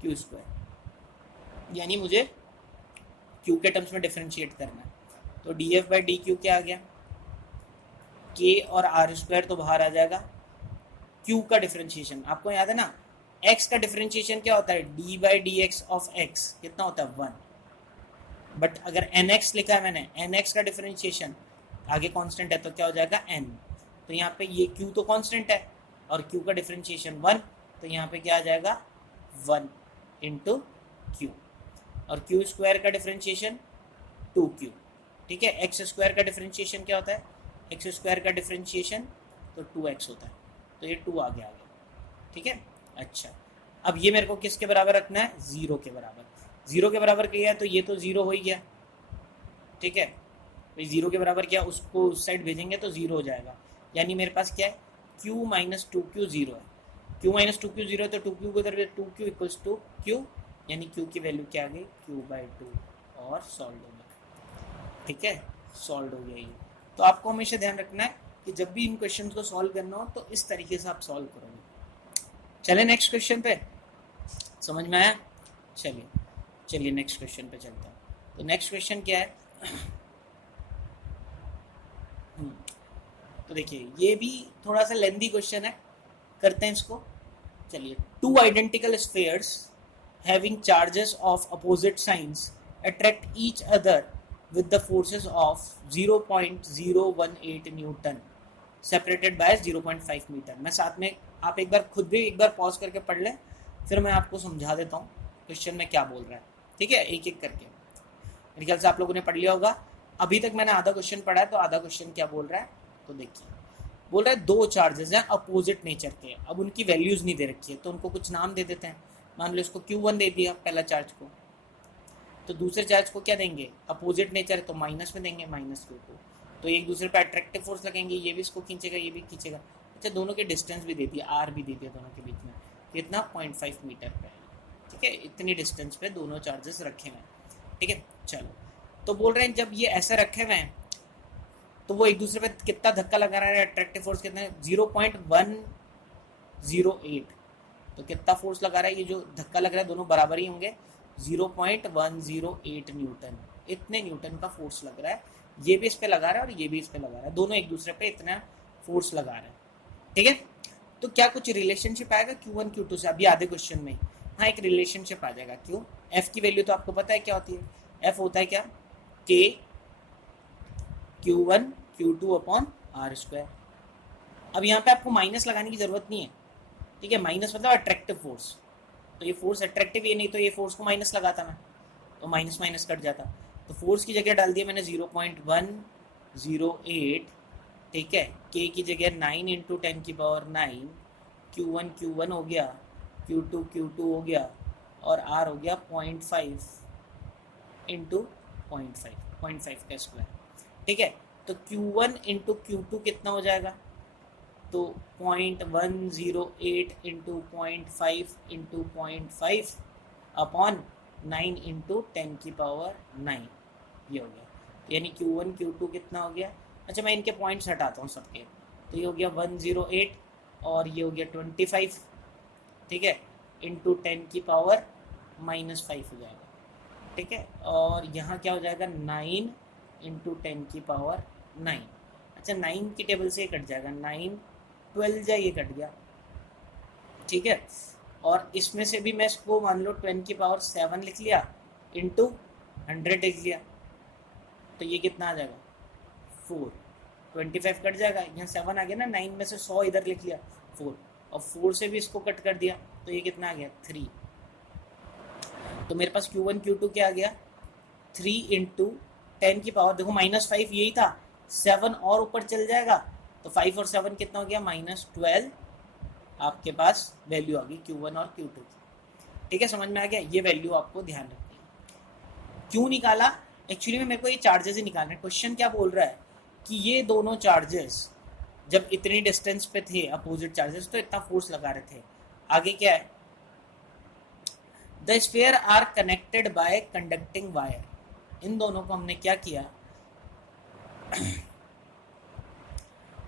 क्यू स्क्वायर, यानी मुझे क्यू के टर्म्स में डिफरेंशिएट करना है। तो D F by D Q क्या आ गया, के और आर स्क्वायर तो बाहर आ जाएगा, क्यू का डिफरेंशिएशन आपको याद है ना, एक्स का डिफरेंशिएशन क्या होता है, D by D x of x कितना होता है 1, बट अगर एन एक्स लिखा है मैंने, एन एक्स का डिफरेंशिएशन आगे कांस्टेंट है तो क्या हो जाएगा एन, तो यहाँ पे ये क्यू तो कांस्टेंट है और क्यू का डिफरेंशिएशन 1, तो यहाँ पे क्या आ जाएगा 1 इंटू क्यू, और क्यू स्क्वायर का डिफरेंशिएशन 2q, ठीक है। एक्स स्क्वायर का डिफरेंशिएशन क्या होता है, एक्स स्क्वायर का डिफरेंशिएशन तो 2x होता है, तो ये 2 आगे आ गया, ठीक है। अच्छा, अब ये मेरे को किसके बराबर रखना है, 0 के बराबर, 0 के बराबर किया तो ये तो 0 हो ही गया, ठीक है, तो 0 के बराबर किया, उसको उस साइड भेजेंगे तो 0 हो जाएगा, यानी मेरे पास क्या है, q माइनस 2q 0 है, q माइनस 2q 0 है, तो 2q को इधर 2q इक्वल्स टू q, यानी q की वैल्यू क्या आ गई, q/2, और सॉल्व हो गया, ठीक है, सॉल्व हो गया ये। तो आपको हमेशा ध्यान रखना है कि जब भी इन क्वेश्चंस को सॉल्व करना हो तो इस तरीके से आप सॉल्व करोगे। चले नेक्स्ट क्वेश्चन पे, समझ में आया, चलिए नेक्स्ट क्वेश्चन पे चलता हूँ। तो नेक्स्ट क्वेश्चन क्या है, तो देखिए ये भी थोड़ा सा लेंथी क्वेश्चन है, करते हैं इसको। चलिए, 2 identical spheres having charges of opposite signs attract each other with the forces of 0.018 newton separated by 0.5 metre. मैं साथ में, आप एक बार खुद भी एक बार पॉज करके पढ़ लें, फिर मैं आपको समझा देता हूँ क्वेश्चन में क्या बोल रहा है, ठीक है, एक एक करके। मेरे ख्याल से आप लोगों ने पढ़ लिया होगा, अभी तक मैंने आधा क्वेश्चन पढ़ा है, तो आधा क्वेश्चन क्या बोल रहा है, तो देखिए, बोल रहा है 2 चार्जेस हैं अपोजिट नेचर के, अब उनकी वैल्यूज़ नहीं दे रखी है, तो उनको कुछ नाम दे देते हैं। मान लो इसको Q1 दे दिया पहला चार्ज को, तो दूसरे चार्ज को क्या देंगे, अपोजिट नेचर, तो माइनस में देंगे, माइनस Q2, तो एक दूसरे पे अट्रैक्टिव फोर्स लगेंगे, ये भी इसको खींचेगा, ये भी खींचेगा। अच्छा, दोनों के डिस्टेंस भी दे दिया, R भी दे दिया दोनों के बीच में, कितना 0.5 मीटर पे, ठीक है, इतनी डिस्टेंस पे दोनों चार्जेस रखे हुए हैं, ठीक है। चलो, तो बोल रहे हैं जब ये ऐसा रखे हुए हैं तो वो एक दूसरे पे कितना धक्का लगा रहा है, अट्रैक्टिव फोर्स कितना है, 0.108, तो कितना फोर्स लगा रहा है, ये जो धक्का लग रहा है दोनों बराबर ही होंगे, 0.108 न्यूटन, इतने न्यूटन का फोर्स लग रहा है, ये भी इस पे लगा रहा है और ये भी इस पे लगा रहा है, दोनों एक दूसरे पे इतना फोर्स लगा रहे हैं, ठीक है। तो क्या कुछ रिलेशनशिप आएगा Q1 Q2 से, अभी आधे क्वेश्चन में, हाँ एक रिलेशनशिप आ जाएगा। क्यों, F की वैल्यू तो आपको पता है क्या होती है, F होता है क्या, K Q1 Q2 upon R square. अब यहाँ पे आपको माइनस लगाने की जरूरत नहीं है, ठीक है, माइनस मतलब अट्रैक्टिव फोर्स, तो ये फोर्स अट्रैक्टिव, ये नहीं तो ये फोर्स को माइनस लगाता मैं, तो माइनस माइनस कट जाता, तो फोर्स की जगह डाल दिया मैंने 0.108, ठीक है, के की जगह 9 इंटू 10 की पावर 9, Q1 Q1 हो गया, Q2 Q2 हो गया, और R हो गया 0.5 इंटू 0.5 का स्क्वायर, ठीक है। तो Q1 इंटू Q2 कितना हो जाएगा, तो 0.108 इंटू 0.5 इंटू 0.5 अपॉन 9 इंटू 10 की पावर 9, ये हो गया, यानी Q1 Q2 कितना हो गया। अच्छा, मैं इनके पॉइंट्स हटाता हूँ सबके, तो ये हो गया 108 और ये हो गया 25, ठीक है, इंटू 10 की पावर -5 हो जाएगा, ठीक है, और यहाँ क्या हो जाएगा 9 इंटू 10 की पावर 9। अच्छा, 9 की टेबल से ये कट जाएगा, 9 12 जा, ये कट गया, ठीक है, और इसमें से भी मैं इसको मान लो 10 की पावर 7 लिख लिया, इंटू 100 लिख लिया, तो ये कितना आ जाएगा 4, 25 कट जाएगा, यहाँ 7 आ गया ना, 9 में से 100 इधर लिख लिया 4, और 4 से भी इसको कट कर दिया, तो ये कितना आ गया 3। तो मेरे पास Q1 Q2 क्या आ गया 3 इंटू 10 की पावर, देखो -5 यही था, 7 और ऊपर चल जाएगा, तो 5 और 7 कितना हो गया -12, आपके पास वैल्यू आ गई Q1 और Q2 की, ठीक है, समझ में आ गया। ये वैल्यू आपको ध्यान रखनी है। क्यों निकाला, एक्चुअली में मेरे को ये चार्जेस ही निकालना है। क्वेश्चन क्या बोल रहा है कि ये दोनों चार्जेस जब इतनी डिस्टेंस पे थे अपोजिट चार्जेस तो इतना फोर्स लगा रहे थे। आगे क्या है, the sphere are connected by conducting wire. इन दोनों को हमने क्या किया,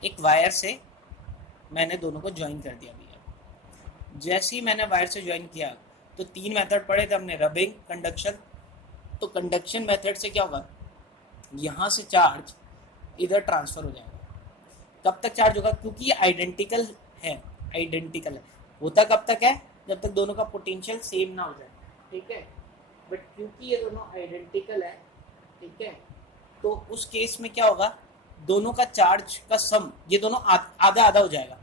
एक वायर से मैंने दोनों को ज्वाइन कर दिया भैया। जैसे ही मैंने वायर से ज्वाइन किया तो 3 मेथड पढ़े थे हमने, रबिंग, कंडक्शन। तो कंडक्शन मेथड से क्या होगा, यहाँ से चार्ज इधर ट्रांसफर हो जाएगा। कब तक चार्ज होगा, क्योंकि ये आइडेंटिकल है, आइडेंटिकल है। होता कब तक है, जब तक दोनों का पोटेंशियल सेम ना हो जाए, ठीक है। बट क्योंकि ये दोनों आइडेंटिकल है, ठीक है, तो उस केस में क्या होगा, दोनों का चार्ज का सम, ये दोनों आधा आधा हो जाएगा।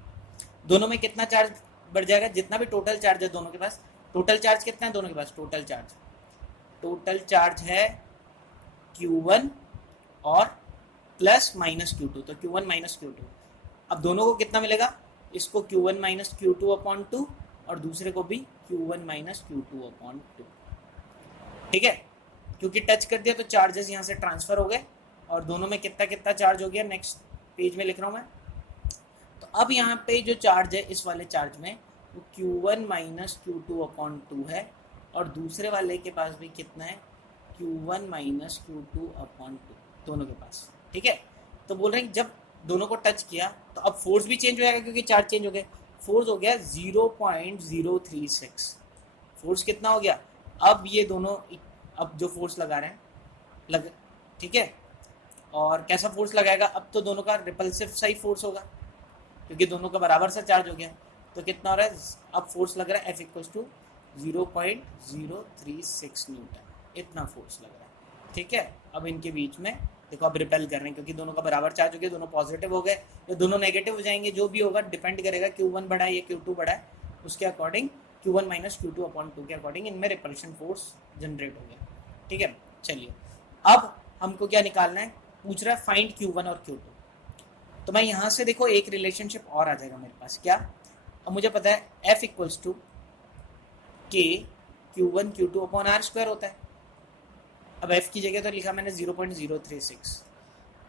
दोनों में कितना चार्ज बढ़ जाएगा, जितना भी टोटल चार्ज है दोनों के पास, टोटल चार्ज कितना है दोनों के पास, टोटल चार्ज है Q1 और प्लस माइनस Q2, तो Q1 माइनस Q2। अब दोनों को कितना मिलेगा, इसको Q1 माइनस Q2 अपॉन 2 और दूसरे को भी Q1 माइनस Q2 अपॉन 2, ठीक है। क्योंकि टच कर दिया तो चार्जेस यहाँ से ट्रांसफर हो गए और दोनों में कितना कितना चार्ज हो गया, नेक्स्ट पेज में लिख रहा हूँ मैं। तो अब यहाँ पे जो चार्ज है इस वाले चार्ज में वो Q1 माइनस Q2 अपॉन 2 है और दूसरे वाले के पास भी कितना है, Q1 माइनस Q2 अपॉन 2, दोनों के पास, ठीक है। तो बोल रहे हैं जब दोनों को टच किया तो अब फोर्स भी चेंज हो जाएगा क्योंकि चार्ज चेंज हो गए। फोर्स हो गया 0.036, फोर्स कितना हो गया, अब ये दोनों अब जो फोर्स लगा रहे हैं ठीक है। और कैसा फोर्स लगाएगा, अब तो दोनों का रिपल्सिव सा ही फोर्स होगा क्योंकि दोनों का बराबर सा चार्ज हो गया। तो कितना हो रहा है, अब फोर्स लग रहा है F इक्वल्स टू 0.036 न्यूटन, इतना फोर्स लग रहा है, ठीक है। अब इनके बीच में देखो अब रिपेल कर रहे हैं क्योंकि दोनों का बराबर चार्ज हो गया, दोनों पॉजिटिव हो गए, तो दोनों नेगेटिव हो जाएंगे। जो भी होगा डिपेंड करेगा Q1 बड़ा है या Q2 बड़ा है, उसके according Q1 minus Q2 upon 2 के अकॉर्डिंग इनमें रिपल्शन फोर्स जनरेट हो गया, ठीक है। चलिए अब हमको क्या निकालना है, पूछ रहा है फाइंड Q1 और Q2। तो मैं यहाँ से देखो एक रिलेशनशिप और आ जाएगा मेरे पास, क्या, अब मुझे पता है F equals to K Q1 Q2 upon R square होता है। अब F की जगह तो लिखा मैंने 0.036,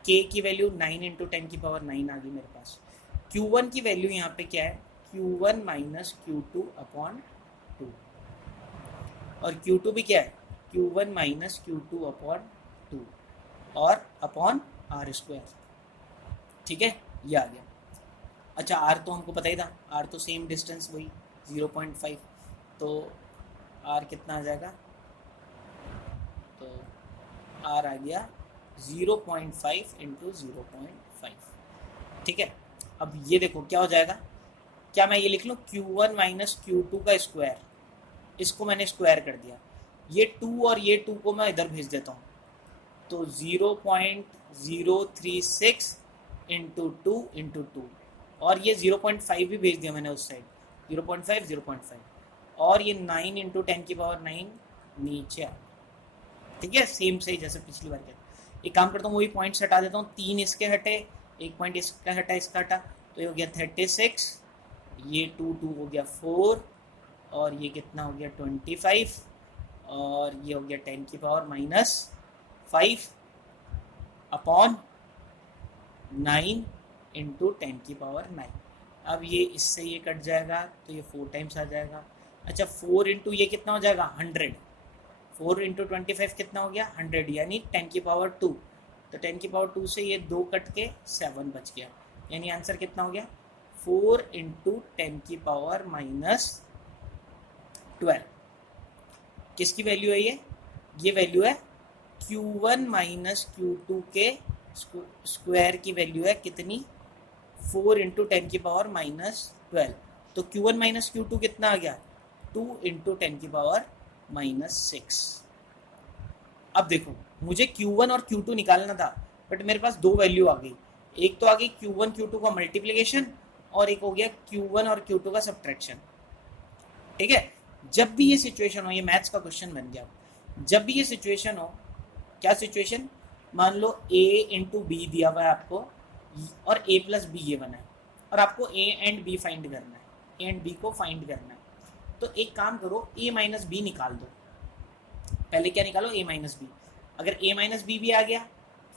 K की वैल्यू 9 इंटू 10 की पावर 9 आ गई मेरे पास। Q1 की वैल्यू यहाँ पे क्या है, Q1 माइनस Q2 अपॉन 2 और Q2 भी क्या है, Q1 माइनस Q2 अपॉन 2 और अपॉन R स्क्वायर, ठीक है, ये आ गया। अच्छा R तो हमको पता ही था, R तो सेम डिस्टेंस वही 0.5, तो R कितना आ जाएगा, तो R आ गया 0.5 इंटू 0.5, ठीक है। अब ये देखो क्या हो जाएगा, क्या मैं ये लिख लूँ Q1 माइनस Q2 का स्क्वायर, इसको मैंने स्क्वायर कर दिया, ये 2 और ये 2 को मैं इधर भेज देता हूँ, तो 0.036 इंटू 2 इंटू 2 और ये 0.5 भी भेज दिया मैंने उस साइड, 0.5 और ये 9 इंटू 10 की पावर 9 नीचे आ, ठीक है, सेम से जैसे पिछली बार किया। एक काम करता हूँ वही पॉइंट्स हटा देता हूँ, 3 इसके हटे, एक पॉइंट इसका हटा, इसका हटा, तो ये हो गया 36, ये 2 हो गया 4 और ये कितना हो गया 25 और ये हो गया 10 की पावर माइनस 5 अपॉन 9 इंटू 10 की पावर 9। अब ये इससे ये कट जाएगा तो ये 4 टाइम्स आ जाएगा। अच्छा 4 इंटू ये कितना हो जाएगा 100, 4 इंटू 25 कितना हो गया 100, यानी 10 की पावर 2, तो 10 की पावर 2 से ये 2 कट के 7 बच गया, यानी आंसर कितना हो गया 4 इंटू 10 की पावर माइनस 12। किसकी वैल्यू है ये वैल्यू है Q1 माइनस Q2 के स्क्वायर की वैल्यू है कितनी, 4 इंटू 10 की पावर माइनस 12, तो Q1 माइनस Q2 कितना आ गया 2 इंटू 10 की पावर माइनस 6। अब देखो मुझे Q1 और Q2 निकालना था बट मेरे पास दो वैल्यू आ गई, एक तो आ गई Q1 Q2 का मल्टीप्लिकेशन और एक हो गया Q1 और Q2 का सब्ट्रैक्शन, ठीक है। जब भी ये सिचुएशन हो, ये मैथ्स का क्वेश्चन बन गया, जब भी ये सिचुएशन हो, क्या सिचुएशन, मान लो A इंटू बी दिया हुआ है आपको और A प्लस बी ये बना है और आपको A एंड B फाइंड करना है, A एंड B को फाइंड करना है, तो एक काम करो A माइनस बी निकाल दो, पहले क्या निकालो A माइनस बी। अगर A माइनस बी भी आ गया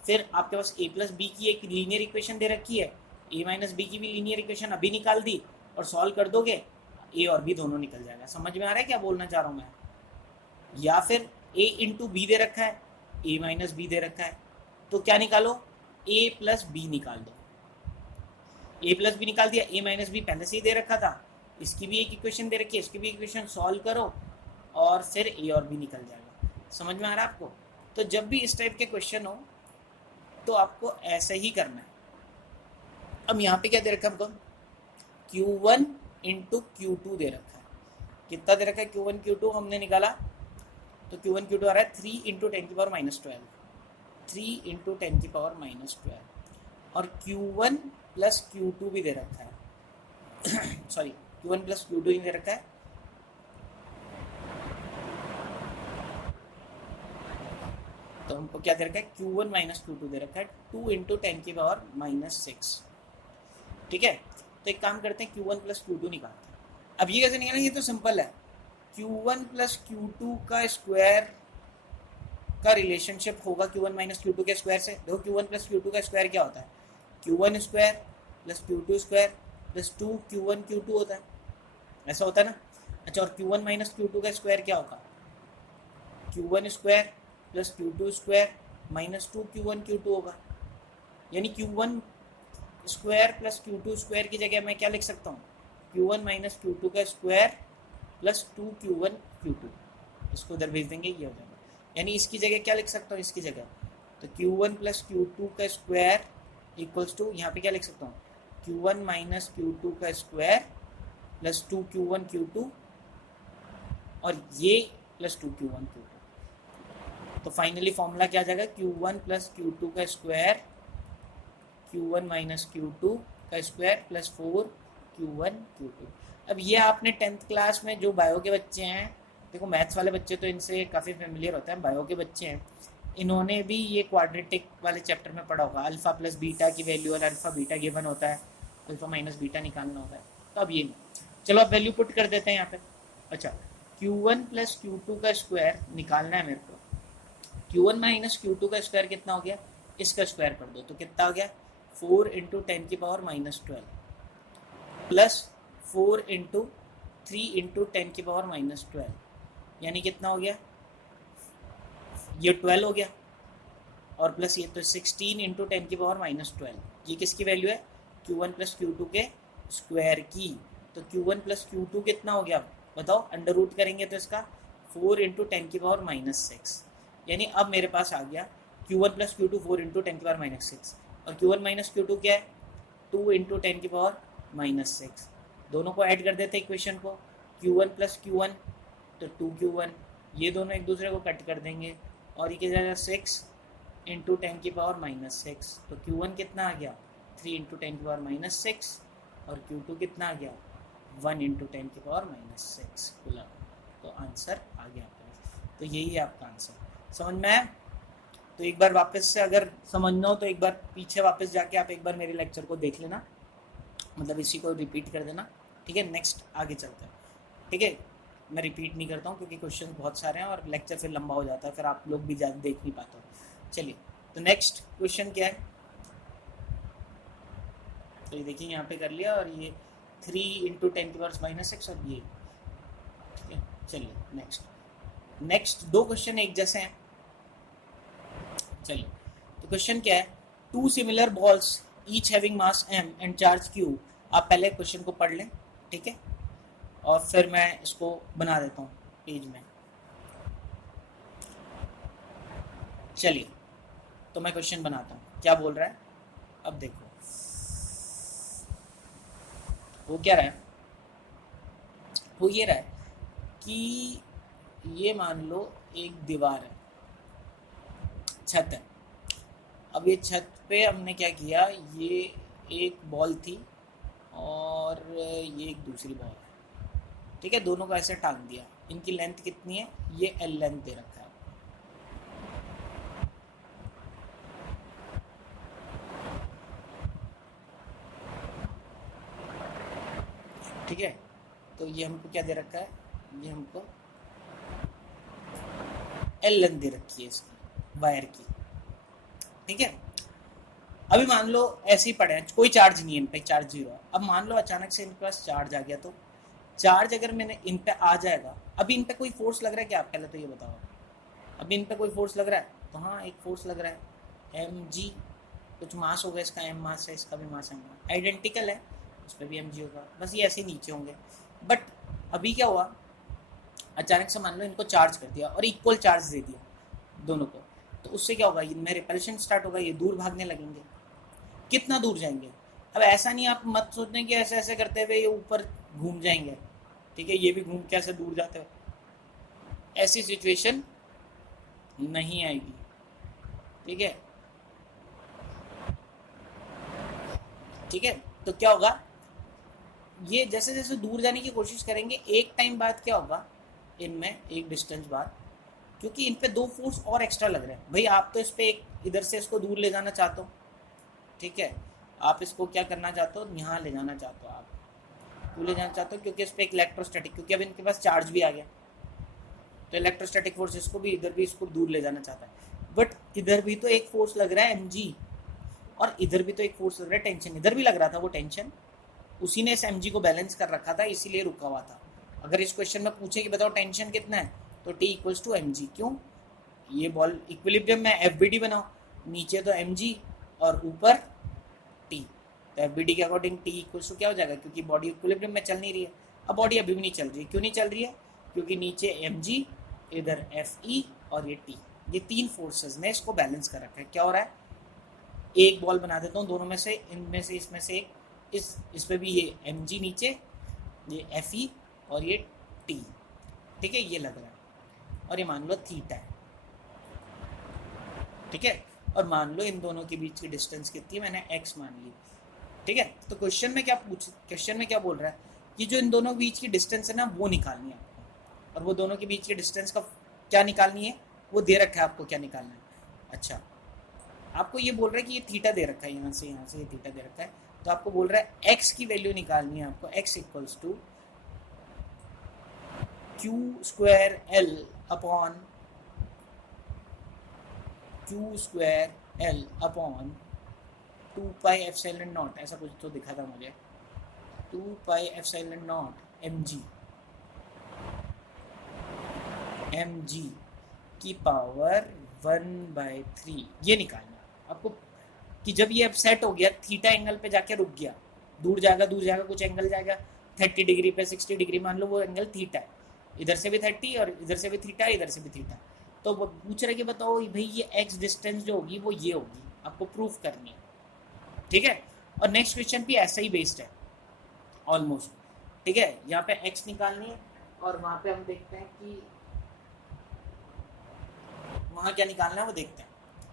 फिर आपके पास A प्लस बी की एक लीनियर इक्वेशन दे रखी है ए माइनस बी की भी लीनियर इक्वेशन अभी निकाल दी और सॉल्व कर दोगे, ए और बी दोनों निकल जाएगा। समझ में आ रहा है क्या बोलना चाह रहा हूँ मैं? या फिर ए इंटू बी दे रखा है, ए माइनस बी दे रखा है, तो क्या निकालो, ए प्लस बी निकाल दो। ए प्लस बी निकाल दिया, ए माइनस बी पहले से ही दे रखा था, इसकी भी एक इक्वेशन दे रखी है, इसकी भी इक्वेशन सॉल्व करो और फिर ए और बी निकल जाएगा। समझ में आ रहा है आपको? तो जब भी इस टाइप के क्वेश्चन हो तो आपको ऐसे ही करना है। अब यहाँ पे क्या दे रखा है हमको, Q1 इंटू Q2 दे रखा है। कितना दे रखा है Q1 Q2 हमने निकाला, तो Q1 Q2 आ रहा है 3 इंटू 10 की पावर माइनस 12, 3 इंटू 10 की पावर माइनस 12, और Q1 प्लस Q2 भी दे रखा है सॉरी Q1 प्लस Q2 ही दे रखा है, तो हमको क्या दे रखा है, Q1 माइनस Q2 दे रखा है 2 इंटू 10 की पावर माइनस 6। ठीक है, तो एक काम करते हैं, Q1 प्लस Q2 निकालते हैं। अब ये कैसे निकालेंगे, ये तो सिंपल है, Q1 प्लस Q2 का स्क्वायर का रिलेशनशिप होगा Q1 माइनस Q2 के स्क्वायर से। देखो Q1 प्लस Q2 का स्क्वायर क्या होता है, Q1 square plus Q2 square plus 2 Q1 Q2 होता है, ऐसा होता है ना। अच्छा, और Q1 माइनस Q2 का स्क्वायर क्या होगा, Q1 square plus Q2 square minus 2 Q1 Q2 होगा। यानी Q1 square plus Q2 square की जगह मैं क्या लिख सकता हूँ, Q1 माइनस Q2 का स्क्वायर प्लस 2 Q1 Q2, इसको उधर भेज देंगे, ये हो जाएगा। यानी इसकी जगह क्या लिख सकता हूँ, इसकी जगह तो Q1 प्लस Q2 का स्क्वायर इक्वल्स टू, यहाँ पे क्या लिख सकता हूँ, Q1 माइनस Q2 का स्क्वायर प्लस 2 Q1 Q2, और ये प्लस 2 Q1 Q2। तो फाइनली फॉर्मूला क्या आ जाएगा, Q1 प्लस Q2 का स्क्वायर Q1 माइनस Q2 का स्क्वायर प्लस 4 Q1 Q2। अब ये आपने 10th क्लास में जो बायो के बच्चे हैं, देखो मैथ्स वाले बच्चे तो इनसे काफ़ी फेमिलियर होता है, बायो के बच्चे हैं इन्होंने भी ये क्वाड्रेटिक वाले चैप्टर में पढ़ा होगा, अल्फ़ा प्लस बीटा की वैल्यू और अल्फ़ा बीटा गिवन होता है, अल्फ़ा माइनस बीटा निकालना होता है। तो अब ये चलो अब वैल्यू पुट कर देते हैं यहाँ पे। अच्छा, Q1 प्लस Q2 का स्क्वायर निकालना है मेरे को, Q1 माइनस Q2 का स्क्वायर कितना हो गया, इसका स्क्वायर कर दो तो कितना हो गया, 4 इंटू 10 की power minus 12 plus 4 into 3 into 10 की पावर माइनस 12, यानी कितना हो गया, ये 12 हो गया, और प्लस ये तो 16 इंटू 10 की पावर माइनस 12। ये किसकी वैल्यू है, Q1 प्लस Q2 के स्क्वायर की। तो Q1 प्लस Q2 कितना हो गया बताओ, अंडर रूट करेंगे तो इसका 4 इंटू 10 की पावर माइनस 6, यानी अब मेरे पास आ गया Q1 प्लस Q2 4 इंटू 10 की पावर माइनस 6, और Q1 माइनस Q2 क्या है, 2 इंटू 10 की पावर माइनस 6। दोनों को ऐड कर देते हैं इक्वेशन को, Q1 प्लस Q1 तो 2Q1, ये दोनों एक दूसरे को कट कर देंगे और ये क्या जाएगा 6 इंटू 10 की पावर माइनस 6। तो Q1 कितना आ गया, 3 इंटू 10 की पावर माइनस 6, और Q2 कितना आ गया, 1 इंटू 10 की पावर माइनस 6 खुला। तो आंसर आ गया आपके पास। तो यही है आपका आंसर। समझ में आया? तो एक बार वापस से अगर समझना हो तो एक बार पीछे वापस जाके आप एक बार मेरे लेक्चर को देख लेना, मतलब इसी को रिपीट कर देना। ठीक है, नेक्स्ट आगे चलते हैं। ठीक है, मैं रिपीट नहीं करता हूँ क्योंकि क्वेश्चन बहुत सारे हैं और लेक्चर फिर लंबा हो जाता है, फिर आप लोग भी ज़्यादा देख नहीं पाते हो। चलिए, तो नेक्स्ट क्वेश्चन क्या है, तो ये देखिए यहाँ पे कर लिया, और ये 3 इंटू 10 की पावर माइनस 6 और ये। ठीक है, चलिए नेक्स्ट दो क्वेश्चन एक जैसे हैं। चलिए, तो क्वेश्चन क्या है, 2 similar balls each having mass m and charge q। आप पहले क्वेश्चन को पढ़ लें, ठीक है, और फिर मैं इसको बना देता हूँ पेज में। चलिए, तो मैं क्वेश्चन बनाता हूँ, क्या बोल रहा है अब देखो। वो क्या रहा है, वो ये रहा है कि ये मान लो एक दीवार है, छत है। अब ये छत पे हमने क्या किया, ये एक बॉल थी और ये एक दूसरी बॉल है। ठीक है, दोनों को ऐसे टांग दिया। इनकी लेंथ कितनी है, ये L लेंथ दे रखा है। ठीक है, तो ये हमको क्या दे रखा है, ये हमको L लेंथ दे रखी है इसकी वायर की। ठीक है, अभी मान लो ऐसे ही पड़े हैं, कोई चार्ज नहीं है इन पे, चार्ज जीरो है। अब मान लो अचानक से इनके पास चार्ज आ गया, तो चार्ज अगर मैंने इन पे आ जाएगा, अभी इन पे कोई फोर्स लग रहा है क्या, आप पहले तो ये बताओ। अभी इन पे कोई फोर्स लग रहा है, तो हाँ एक फोर्स लग रहा है, एम जी, कुछ मास होगा, इसका एम मास है, इसका भी मास है, आइडेंटिकल है, उस पर भी एम जी होगा, बस ये ऐसे नीचे होंगे। बट अभी क्या हुआ, अचानक से मान लो इनको चार्ज कर दिया और इक्वल चार्ज दे दिया दोनों को, तो उससे क्या होगा, इनमें रिपल्शन स्टार्ट होगा, ये दूर भागने लगेंगे। कितना दूर जाएंगे, अब ऐसा नहीं आप मत सोचने कि ऐसे ऐसे करते हुए ये ऊपर घूम जाएंगे, ठीक है, ये भी घूम के ऐसे दूर जाते हुए, ऐसी सिचुएशन नहीं आएगी, ठीक है। ठीक है, तो क्या होगा, ये जैसे जैसे दूर जाने की कोशिश करेंगे, एक टाइम बाद क्या होगा, इनमें एक डिस्टेंस बाद, क्योंकि इन पे दो फोर्स और एक्स्ट्रा लग रहे हैं भाई, आप तो इस पे एक इधर से इसको दूर ले जाना चाहते हो, ठीक है, आप इसको क्या करना चाहते हो, यहाँ ले जाना चाहते हो, आप क्यों ले जाना चाहते हो, क्योंकि इस पर एक इलेक्ट्रोस्टैटिक, क्योंकि अब इनके पास चार्ज भी आ गया, तो इलेक्ट्रोस्टैटिक फोर्स इसको भी इधर भी इसको दूर ले जाना चाहता है। बट इधर भी तो एक फोर्स लग रहा है mg, और इधर भी तो एक फोर्स लग रहा है, टेंशन इधर भी लग रहा था, वो टेंशन उसी ने इस mg को बैलेंस कर रखा था, इसीलिए रुका हुआ था। अगर इस क्वेश्चन में पूछे कि बताओ टेंशन कितना है, तो T इक्वल्स टू mg, क्यों, ये बॉल इक्विलिब्रियम में FBD बनाओ, नीचे तो mg और ऊपर T, तो FBD के अकॉर्डिंग T इक्वल्स टू क्या हो जाएगा, क्योंकि बॉडी इक्विलिब्रियम में चल नहीं रही है। अब बॉडी अभी भी नहीं चल रही, क्यों नहीं चल रही है, क्योंकि नीचे mg, इधर Fe और ये T, ये तीन फोर्सेस ने इसको बैलेंस कर रखा है। क्या हो रहा है, एक बॉल बना देता हूँ दोनों में से, इनमें से इसमें से एक, इस पे भी ये mg नीचे, ये Fe और ये T, ठीक है, ये लग रहा है, और ये मान लो थीटा है, ठीक है, और मान लो इन दोनों के बीच की डिस्टेंस कितनी है, मैंने x मान ली, ठीक है। तो क्वेश्चन में क्या बोल रहा है कि जो इन दोनों के बीच की डिस्टेंस है ना, वो निकालनी है आपको, और वो दोनों के बीच की डिस्टेंस का क्या निकालनी है, वो दे रखा है आपको, क्या निकालना है। अच्छा, आपको ये बोल रहा है कि ये थीटा दे रखा है, यहाँ से ये थीटा दे रखा है, तो आपको बोल रहा है x की वैल्यू निकालनी है आपको, x equals to Q square L upon two pi epsilon naught, ऐसा कुछ तो दिखा था मुझे, 2 पाई एप्सिलॉन नॉट mg की पावर 1/3, ये निकालना आपको, कि जब ये अब सेट हो गया, थीटा एंगल पे जाके रुक गया, दूर जाएगा कुछ एंगल जाएगा 30 डिग्री पे, 60 डिग्री, मान लो वो एंगल थीटा है, इधर से भी 30 और इधर से भी थीटा, इधर से भी थीटा, तो वो पूछ रहे कि बताओ भाई ये x डिस्टेंस जो होगी वो ये होगी, आपको प्रूफ करनी है, ठीक है। और नेक्स्ट क्वेश्चन भी ऐसा ही बेस्ड है ऑलमोस्ट, ठीक है, यहाँ पे x निकालनी है, और वहाँ पे हम देखते हैं कि वहाँ क्या निकालना है वो देखते हैं,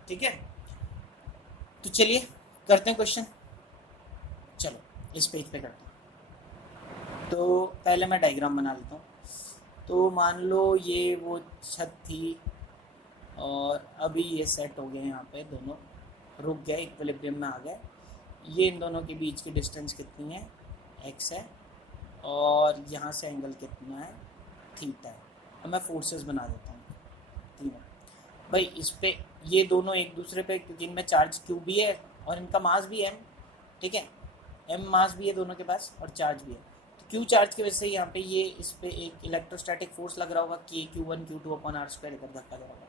ठीक है। तो चलिए करते हैं क्वेश्चन, चलो इस पेज पे करते हैं। तो पहले मैं डायग्राम बना लेता हूँ। तो मान लो ये वो छत थी, और अभी ये सेट हो गए, यहाँ पे दोनों रुक गए, इक्विलिब्रियम में आ गए, ये इन दोनों के बीच की डिस्टेंस कितनी है, x है, और यहाँ से एंगल कितना है, थीटा है। अब मैं फोर्सेस बना देता हूँ तीनों भाई, इस पे ये दोनों एक दूसरे पे, क्योंकि इनमें चार्ज q भी है और इनका मास भी m, ठीक है, m मास भी है दोनों के पास और चार्ज भी है, तो q चार्ज की वजह से यहाँ पे ये इस पे एक इलेक्ट्रोस्टैटिक फोर्स लग रहा होगा, Q1 Q2 अपॉन r² इधर धक्का दे रहा होगा,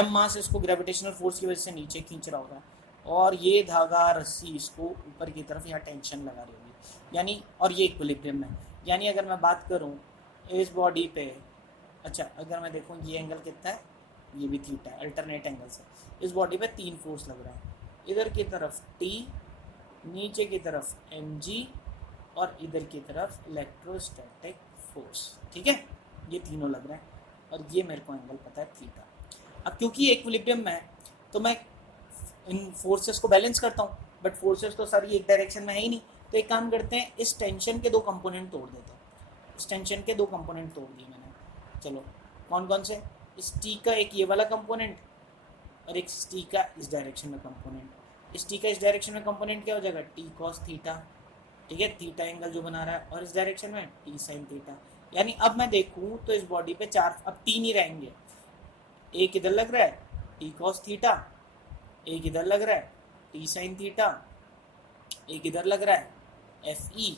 m मास इसको ग्रेविटेशनल फोर्स की वजह से नीचे खींच रहा होगा, और ये धागा रस्सी इसको ऊपर की तरफ यहाँ टेंशन लगा रही होगी, यानी, और ये इक्विलिब्रियम में, यानी अगर मैं बात करूँ इस बॉडी पे, अच्छा अगर मैं देखूँ ये एंगल कितना है, ये भी थीटा है, अल्टरनेट एंगल से, इस बॉडी पे तीन फोर्स लग रहा है, इधर की तरफ T, नीचे की तरफ mg, और इधर की तरफ इलेक्ट्रोस्टैटिक फोर्स, ठीक है, ये तीनों लग रहे हैं, और ये मेरे को एंगल पता है थीटा। अब क्योंकि इक्विलिब्रियम में है, तो मैं इन फोर्सेस को बैलेंस करता हूँ, बट फोर्सेस तो सारी एक डायरेक्शन में है ही नहीं, तो एक काम करते हैं, इस टेंशन के दो कंपोनेंट तोड़ देते हैं, इस टेंशन के दो कंपोनेंट तोड़ दिए मैंने, चलो कौन कौन से, इस टी का एक ये वाला कंपोनेंट, और एक टी का इस डायरेक्शन में कंपोनेंट, इस टी का इस डायरेक्शन में कंपोनेंट क्या हो जाएगा, टी कॉस थीटा, ठीक है, थीटा एंगल जो बना रहा है, और इस डायरेक्शन में टी साइन थीटा, यानी अब मैं देखूँ तो इस बॉडी पे चार, अब तीन ही रहेंगे, एक इधर लग रहा है टी कॉस थीटा, एक इधर लग रहा है टी साइन थीटा, एक इधर लग रहा है एफ ई,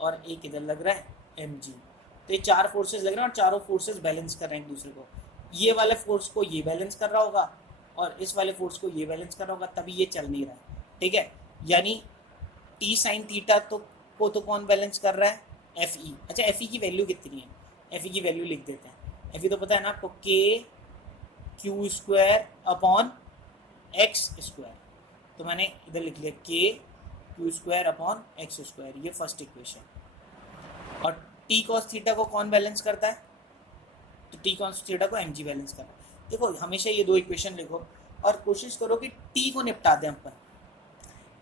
और एक इधर लग रहा है एम जी। तो ये चार फोर्सेस लग रहे हैं और चारों फोर्सेस बैलेंस कर रहे हैं एक दूसरे को। ये वाले फोर्स को ये बैलेंस कर रहा होगा और इस वाले फोर्स को ये बैलेंस कर रहा होगा, तभी ये चल नहीं रहा है। ठीक है, यानी टी साइन थीटा तो कौन बैलेंस कर रहा है? F E. अच्छा, एफ ई की वैल्यू कितनी है? एफ ई की वैल्यू लिख देते हैं। एफ ई तो पता है ना आपको, के Q square upon X square. तो मैंने इधर लिख लिया के Q square upon X square, ये फर्स्ट इक्वेशन। और टी कॉस थीटा को कौन बैलेंस करता है? तो टी कॉस थीटा को एम जी बैलेंस कर रहा है। देखो, हमेशा ये दो इक्वेशन लिखो और कोशिश करो कि टी को निपटा दें अपन,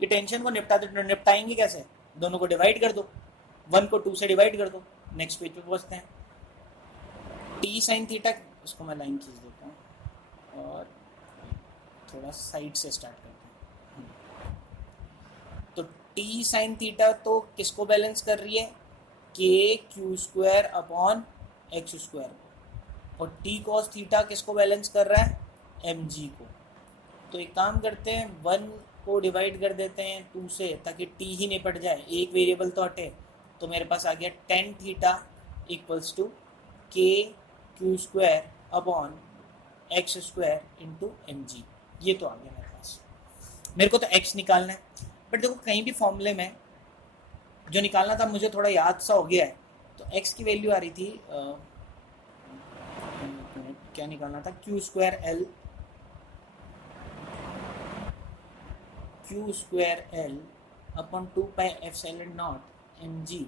ये टेंशन को निपटा दे। निपटाएंगे कैसे? दोनों को डिवाइड कर दो, 1 को 2 से डिवाइड कर दो। नेक्स्ट पेज पे पहुंचते हैं। टी साइन थीटा, उसको मैं लाइन खींच देता हूँ और थोड़ा साइड से स्टार्ट करते हैं। तो टी साइन थीटा तो किसको बैलेंस कर रही है? के Q square upon X square को। और टी कॉस थीटा किसको बैलेंस कर रहा है? एम जी को। तो एक काम करते हैं, 1 को डिवाइड कर देते हैं 2 से, ताकि टी ही निपट जाए, एक वेरिएबल तो हटे। तो मेरे पास आ गया tan theta equals to K Q square upon X square into M G. ये तो आ गया मेरे पास। मेरे को तो एक्स निकालना है, बट देखो कहीं भी फॉर्मूले में जो निकालना था मुझे थोड़ा याद सा हो गया है। तो एक्स की वैल्यू आ रही थी क्या निकालना था? Q square L, Q square L upon 2 pi epsilon naught M G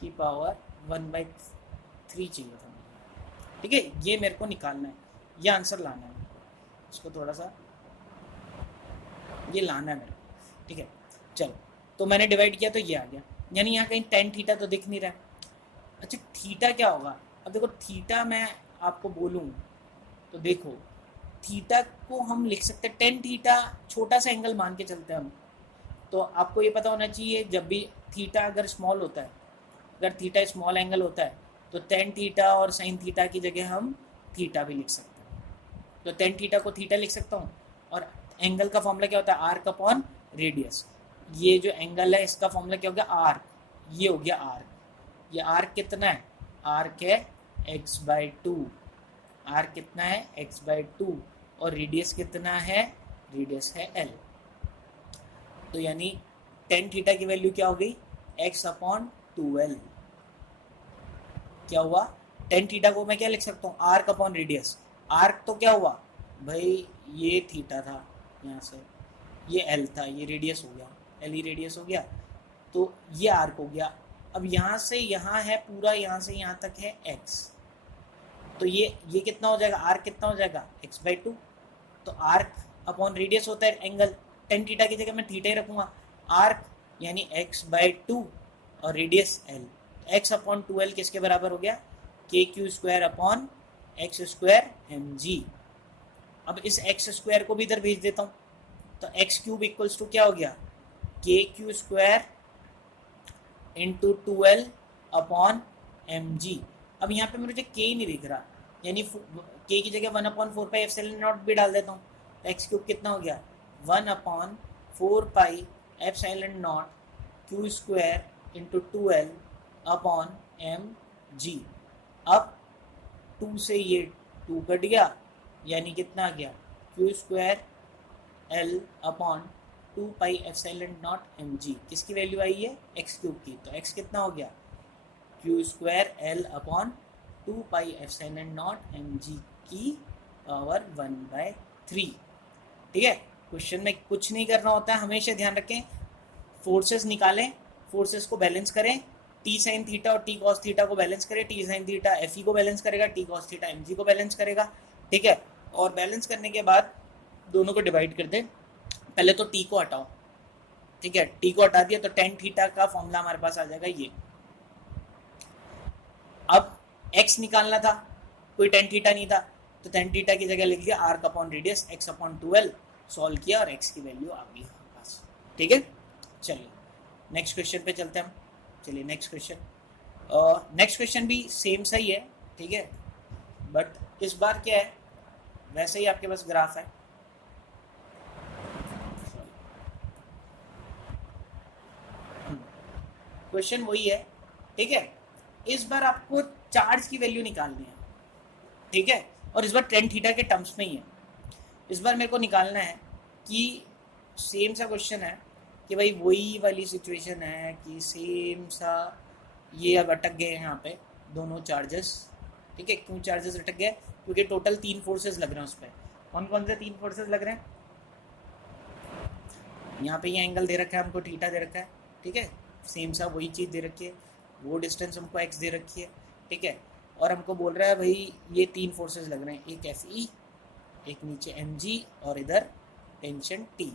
की पावर 1/3 चाहिए था मुझे। ठीक है, ये मेरे को निकालना है, ये आंसर लाना है। इसको थोड़ा सा ये लाना है मेरे को। ठीक है, चलो, तो मैंने डिवाइड किया तो ये आ गया। यानी यहाँ कहीं टेन थीटा तो दिख नहीं रहा है। अच्छा, थीटा क्या होगा? अब देखो, थीटा मैं आपको बोलूँ तो देखो, थीटा को हम लिख सकते हैं टेन थीटा, छोटा सा एंगल मान के चलते हैं हम। तो आपको ये पता होना चाहिए, जब भी थीटा अगर स्मॉल होता है, अगर थीटा स्मॉल एंगल होता है, तो टेन थीटा और साइन थीटा की जगह हम थीटा भी लिख सकते हैं। तो टेन थीटा को थीटा लिख सकता हूँ। और एंगल का फॉर्मूला क्या होता है? Arc upon radius. ये जो एंगल है इसका फॉर्मूला क्या हो गया? आर्क। ये हो गया आर्क। ये आर्क कितना है? आर्क है x/2। आर्क कितना है? x/2। और रेडियस कितना है? रेडियस है l। तो यानी टेन थीटा की वैल्यू क्या हो गई? x/2l। क्या हुआ? टेन थीटा को मैं क्या लिख सकता हूँ? Arc upon radius. आर्क तो क्या हुआ भाई? ये थीटा था, यहाँ से ये एल था, ये रेडियस हो गया, एल ही रेडियस हो गया, तो ये आर्क हो गया। अब यहाँ से यहाँ है पूरा, यहाँ से यहाँ तक है एक्स। तो ये कितना हो जाएगा? आर्क कितना हो जाएगा? x/2। तो आर्क अपॉन रेडियस होता है एंगल, टेन थीटा की जगह मैं थीटा ही रखूँगा। आर्क यानी x/2 और रेडियस l। x/2l किसके बराबर हो गया? K Q square upon X square M G. अब इस एक्स स्क्वायर को भी इधर भेज देता हूँ, तो एक्स क्यूब इक्वल्स टू क्या हो गया? K Q square into 2l upon M G. अब यहाँ पे मुझे के ही नहीं दिख रहा, यानी के की जगह 1/4 पाई एप्सिलॉन नॉट भी डाल देता हूँ। तो एक्स क्यूब कितना हो गया? 1/4 pi epsilon naught Q square into 2l upon M G. अब 2 से ये 2 कट गया, यानी कितना आ गया? Q square L upon 2 pi epsilon naught M G. किसकी वैल्यू आई है? एक्स क्यूब की। तो एक्स कितना हो गया? Q square L upon 2 pi epsilon naught M G की पावर 1/3। ठीक है, क्वेश्चन में कुछ नहीं करना होता है, हमेशा ध्यान रखें। फोर्सेस निकालें, फोर्सेस को बैलेंस करें। टी साइन थीटा और टी कॉस थीटा को बैलेंस करें। T sine theta F E को बैलेंस करेगा, T cos theta M G को बैलेंस करेगा। ठीक है, और बैलेंस करने के बाद दोनों को डिवाइड कर दें। पहले तो टी को हटाओ। ठीक है, टी को हटा दिया तो टेन थीटा का फॉर्मूला हमारे पास आ जाएगा ये। अब एक्स निकालना था, कोई टेन थीटा नहीं था, तो टेन थीटा की जगह लिख दिया arc upon radius x/2l। Solve किया और x की वैल्यू आ गई हमारे पास। ठीक है, चलिए नेक्स्ट क्वेश्चन पे चलते हैं हम। चलिए नेक्स्ट क्वेश्चन भी सेम सा ही है। ठीक है, बट इस बार क्या है, वैसे ही आपके पास ग्राफ है। क्वेश्चन वही है, ठीक है। इस बार आपको चार्ज की वैल्यू निकालनी है, ठीक है, और इस बार टेन थीटा के टर्म्स में ही है। इस बार मेरे को निकालना है कि सेम सा क्वेश्चन है कि भाई वही वाली सिचुएशन है कि सेम सा ये अब अटक गए हैं यहाँ पे दोनों चार्जेस, ठीक है। क्यों चार्जेस अटक गए? क्योंकि टोटल 3 फोर्सेस लग रहे हैं उस पर। कौन कौन से 3 फोर्सेस लग रहे हैं? यहाँ पे ये एंगल दे रखा है हमको, थीटा दे रखा है, ठीक है। सेम सा वही चीज़ दे रखी है, वो डिस्टेंस हमको एक्स दे रखी है, ठीक है। और हमको बोल रहा है भाई ये 3 फोर्सेस लग रहे हैं, एक एफ ई, एक नीचे एम जी, और इधर टेंशन टी।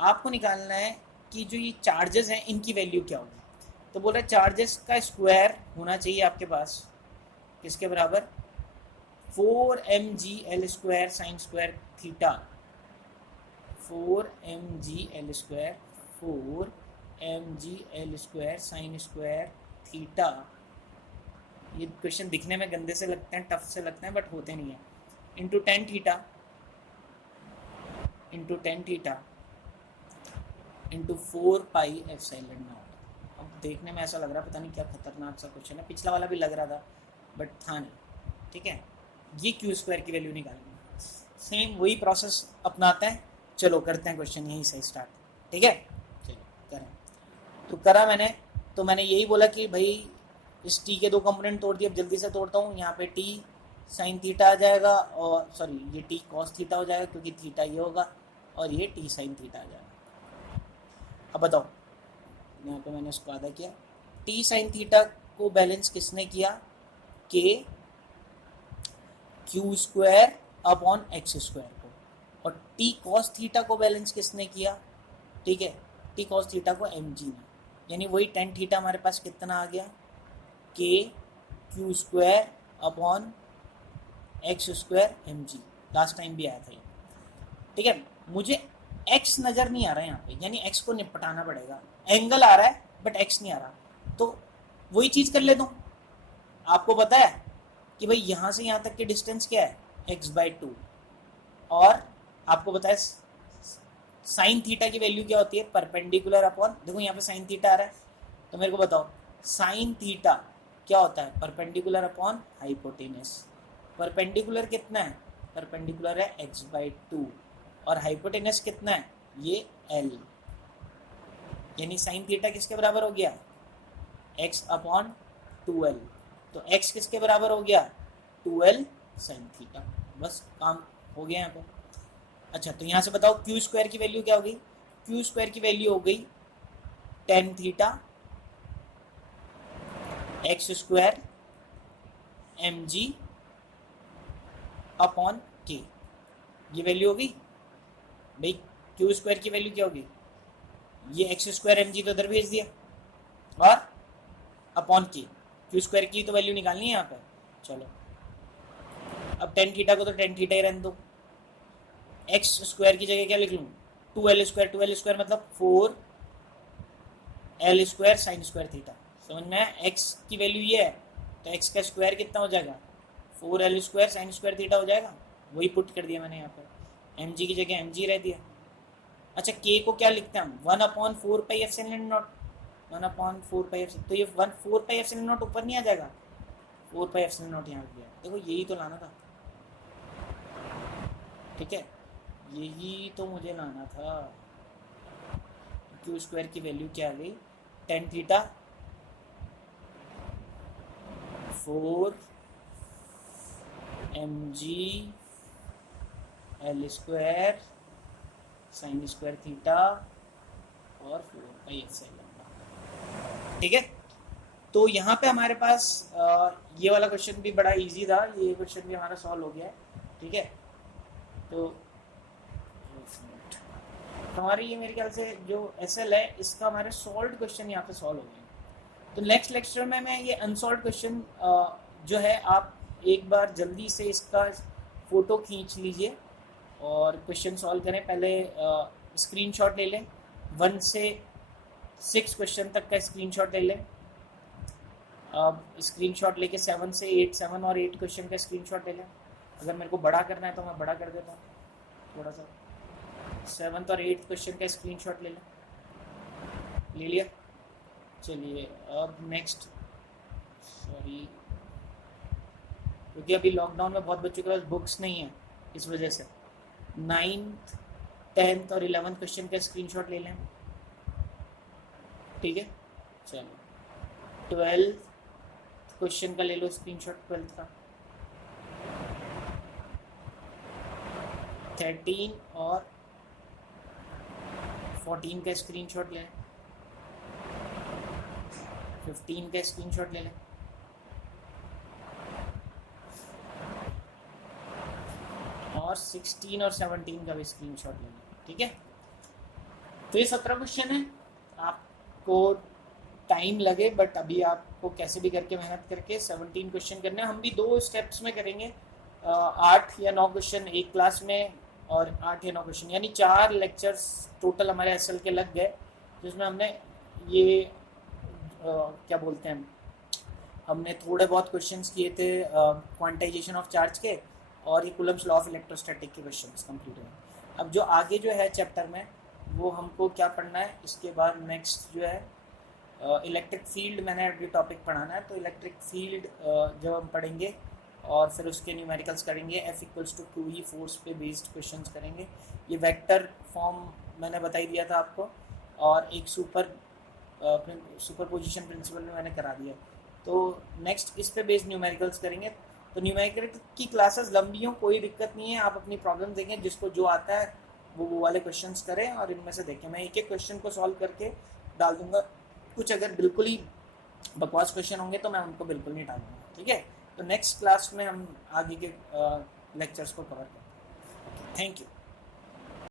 आपको निकालना है कि जो ये चार्जेस हैं इनकी वैल्यू क्या होगी। तो बोल रहे हैं चार्जेस का स्क्वायर होना चाहिए आपके पास किसके बराबर? 4mg l square sine square theta, 4mg l square, 4mg l square sine square theta. ये क्वेश्चन दिखने में गंदे से लगते हैं, टफ से लगते हैं, बट होते नहीं है। Into tan theta, into tan theta, into 4 pi epsilon not. अब देखने में ऐसा लग रहा है पता नहीं क्या खतरनाक सा क्वेश्चन है, पिछला वाला भी लग रहा था बट था नहीं, ठीक है। ये क्यू स्क्वायर की वैल्यू निकालेंगे, सेम वही प्रोसेस अपनाते हैं। चलो करते हैं क्वेश्चन यहीं से स्टार्ट, ठीक है। चलो करें। तो करा मैंने, तो मैंने यही बोला कि भाई इस टी के 2 कंपोनेंट तोड़ दिए। अब जल्दी से तोड़ता हूँ। यहाँ पे टी साइन थीटा आ जाएगा, और सॉरी ये टी कॉस थीटा हो जाएगा क्योंकि थीटा ये होगा, और ये टी साइन थीटा आ जाएगा। अब बताओ, यहाँ पे मैंने उसको आधा किया। टी साइन थीटा को बैलेंस किसने किया? के Q square upon X square को। और टी कॉस थीटा को बैलेंस किसने किया? ठीक है, टी कॉस थीटा को एम जी ने। यानी वही टेन थीटा हमारे पास कितना आ गया? K Q square upon X square M G. Last time भी आया था ये, ठीक है। मुझे एक्स नज़र नहीं आ रहा है यहाँ पे, यानी एक्स को निपटाना पड़ेगा। एंगल आ रहा है बट एक्स नहीं आ रहा, तो वही चीज़ कर लेता हूँ। आपको पता है कि भाई यहाँ से यहाँ तक की डिस्टेंस क्या है? x/2। और आपको पता है साइन थीटा की वैल्यू क्या होती है? परपेंडिकुलर अपॉन, देखो यहाँ पे साइन थीटा आ रहा है, तो मेरे को बताओ साइन थीटा क्या होता है? Perpendicular upon hypotenuse. परपेंडिकुलर कितना है? परपेंडिकुलर है x/2, और हाइपोटेनस कितना है? ये l। यानी साइन थीटा किसके बराबर हो गया? x/2l। तो x किसके बराबर हो गया? 2l sine theta. बस काम हो गया यहाँ पे। अच्छा, तो यहाँ से बताओ क्यू स्क्वायर की वैल्यू क्या होगी? क्यू स्क्वायर की वैल्यू हो गई tan theta X square M G upon K. ये वैल्यू होगी भाई। क्यू स्क्वायर की वैल्यू क्या होगी? ये एक्स स्क्वायर एम जी तो इधर भेज दिया, और अपॉन के। क्यू स्क्वायर की तो वैल्यू निकालनी है यहाँ पर। चलो, अब टेन थीटा को तो टेन थीटा ही रहने दो। एक्स स्क्वायर की जगह क्या लिख लूँ? 2l square. 2l स्क्वायर मतलब 4l square sine square theta. समझ में आया? एक्स की वैल्यू ये है, तो एक्स का स्क्वायर कितना हो जाएगा? 4l square sine square theta हो जाएगा। वही पुट कर दिया मैंने यहाँ पर, एम जी की जगह एम जी रह दिया। अच्छा, के को क्या लिखते हैं हम? 1/4 pi epsilon not. 1/4 pi epsilon, तो ये 4 पाई एप्सिलॉन नॉट ऊपर नहीं आ जाएगा? 4 पाई एप्सिलॉन नॉट यहाँ गया। देखो यही तो लाना था, ठीक है, यही तो मुझे लाना था। क्यू स्क्वायर की वैल्यू क्या आ गई? Tan theta 4 mg l square sine square theta और 4 पाई एप्सिलॉन। ठीक है, तो यहाँ पे हमारे पास ये वाला क्वेश्चन भी बड़ा इजी था। ये क्वेश्चन भी हमारा सॉल्व हो गया है, ठीक है। तो हमारी ये मेरे ख्याल से जो एसएल है इसका हमारे सॉल्व क्वेश्चन यहाँ पे सॉल्व हो गए। तो नेक्स्ट लेक्चर में मैं ये अनसॉल्व क्वेश्चन जो है, आप एक बार जल्दी से इसका फ़ोटो खींच लीजिए और क्वेश्चन सॉल्व करें। पहले स्क्रीनशॉट ले लें, 1 से 6 क्वेश्चन तक का स्क्रीनशॉट ले लें। अब स्क्रीनशॉट लेके 7 से 8, 7 और 8 क्वेश्चन का स्क्रीनशॉट ले लें। अगर मेरे को बड़ा करना है तो मैं बड़ा कर देता हूँ थोड़ा सा। 7th और 8th क्वेश्चन का स्क्रीनशॉट ले लें। ले लिया? चलिए अब नेक्स्ट, सॉरी, क्योंकि अभी लॉकडाउन में बहुत बच्चों के पास बुक्स नहीं है, इस वजह से 9th 10th और 11th क्वेश्चन का स्क्रीनशॉट ले लें, ठीक है। चलो 12th क्वेश्चन का ले लो स्क्रीनशॉट, 12th का, 13 और 14 का स्क्रीनशॉट ले लें, 15 का स्क्रीनशॉट ले लें, और 16 और 17 का भी स्क्रीनशॉट ले लें, ठीक है। तो ये 17 क्वेश्चन है, आपको टाइम लगे बट अभी आपको कैसे भी करके मेहनत करके 17 क्वेश्चन करने हैं। हम भी 2 स्टेप्स में करेंगे, 8 या 9 क्वेश्चन एक क्लास में, और 8 या 9 क्वेश्चन, यानी 4 लेक्चर्स टोटल हमारे एसएल के लग गए, जिसमें हमने ये क्या बोलते हैं, हमने थोड़े बहुत क्वेश्चंस किए थे क्वांटाइजेशन ऑफ चार्ज के, और ये कूलम्स लॉ ऑफ इलेक्ट्रोस्टैटिक के क्वेश्चंस कंप्लीट हुए। अब जो आगे जो है चैप्टर में, वो हमको क्या पढ़ना है, इसके बाद नेक्स्ट जो है इलेक्ट्रिक फील्ड, मैंने अभी टॉपिक पढ़ाना है, तो इलेक्ट्रिक फील्ड जब हम पढ़ेंगे और फिर उसके न्यूमेरिकल्स करेंगे, F=2E फोर्स पे बेस्ड क्वेश्चंस करेंगे। ये वेक्टर फॉर्म मैंने बता ही दिया था आपको, और एक सुपरपोजिशन प्रिंसिपल में मैंने करा दिया। तो नेक्स्ट इस पे बेस्ड न्यूमेरिकल्स करेंगे। तो न्यूमेरिकल की क्लासेस लंबी हों कोई दिक्कत नहीं है, आप अपनी प्रॉब्लम देखें, जिसको जो आता है वो वाले क्वेश्चंस करें और इनमें से देखें। मैं एक एक क्वेश्चन को सॉल्व करके डाल दूंगा, कुछ अगर बिल्कुल ही बकवास क्वेश्चन होंगे तो मैं उनको बिल्कुल नहीं डालूंगा, ठीक है। तो नेक्स्ट क्लास में हम आगे के लेक्चर्स को कवर करेंगे। Thank you.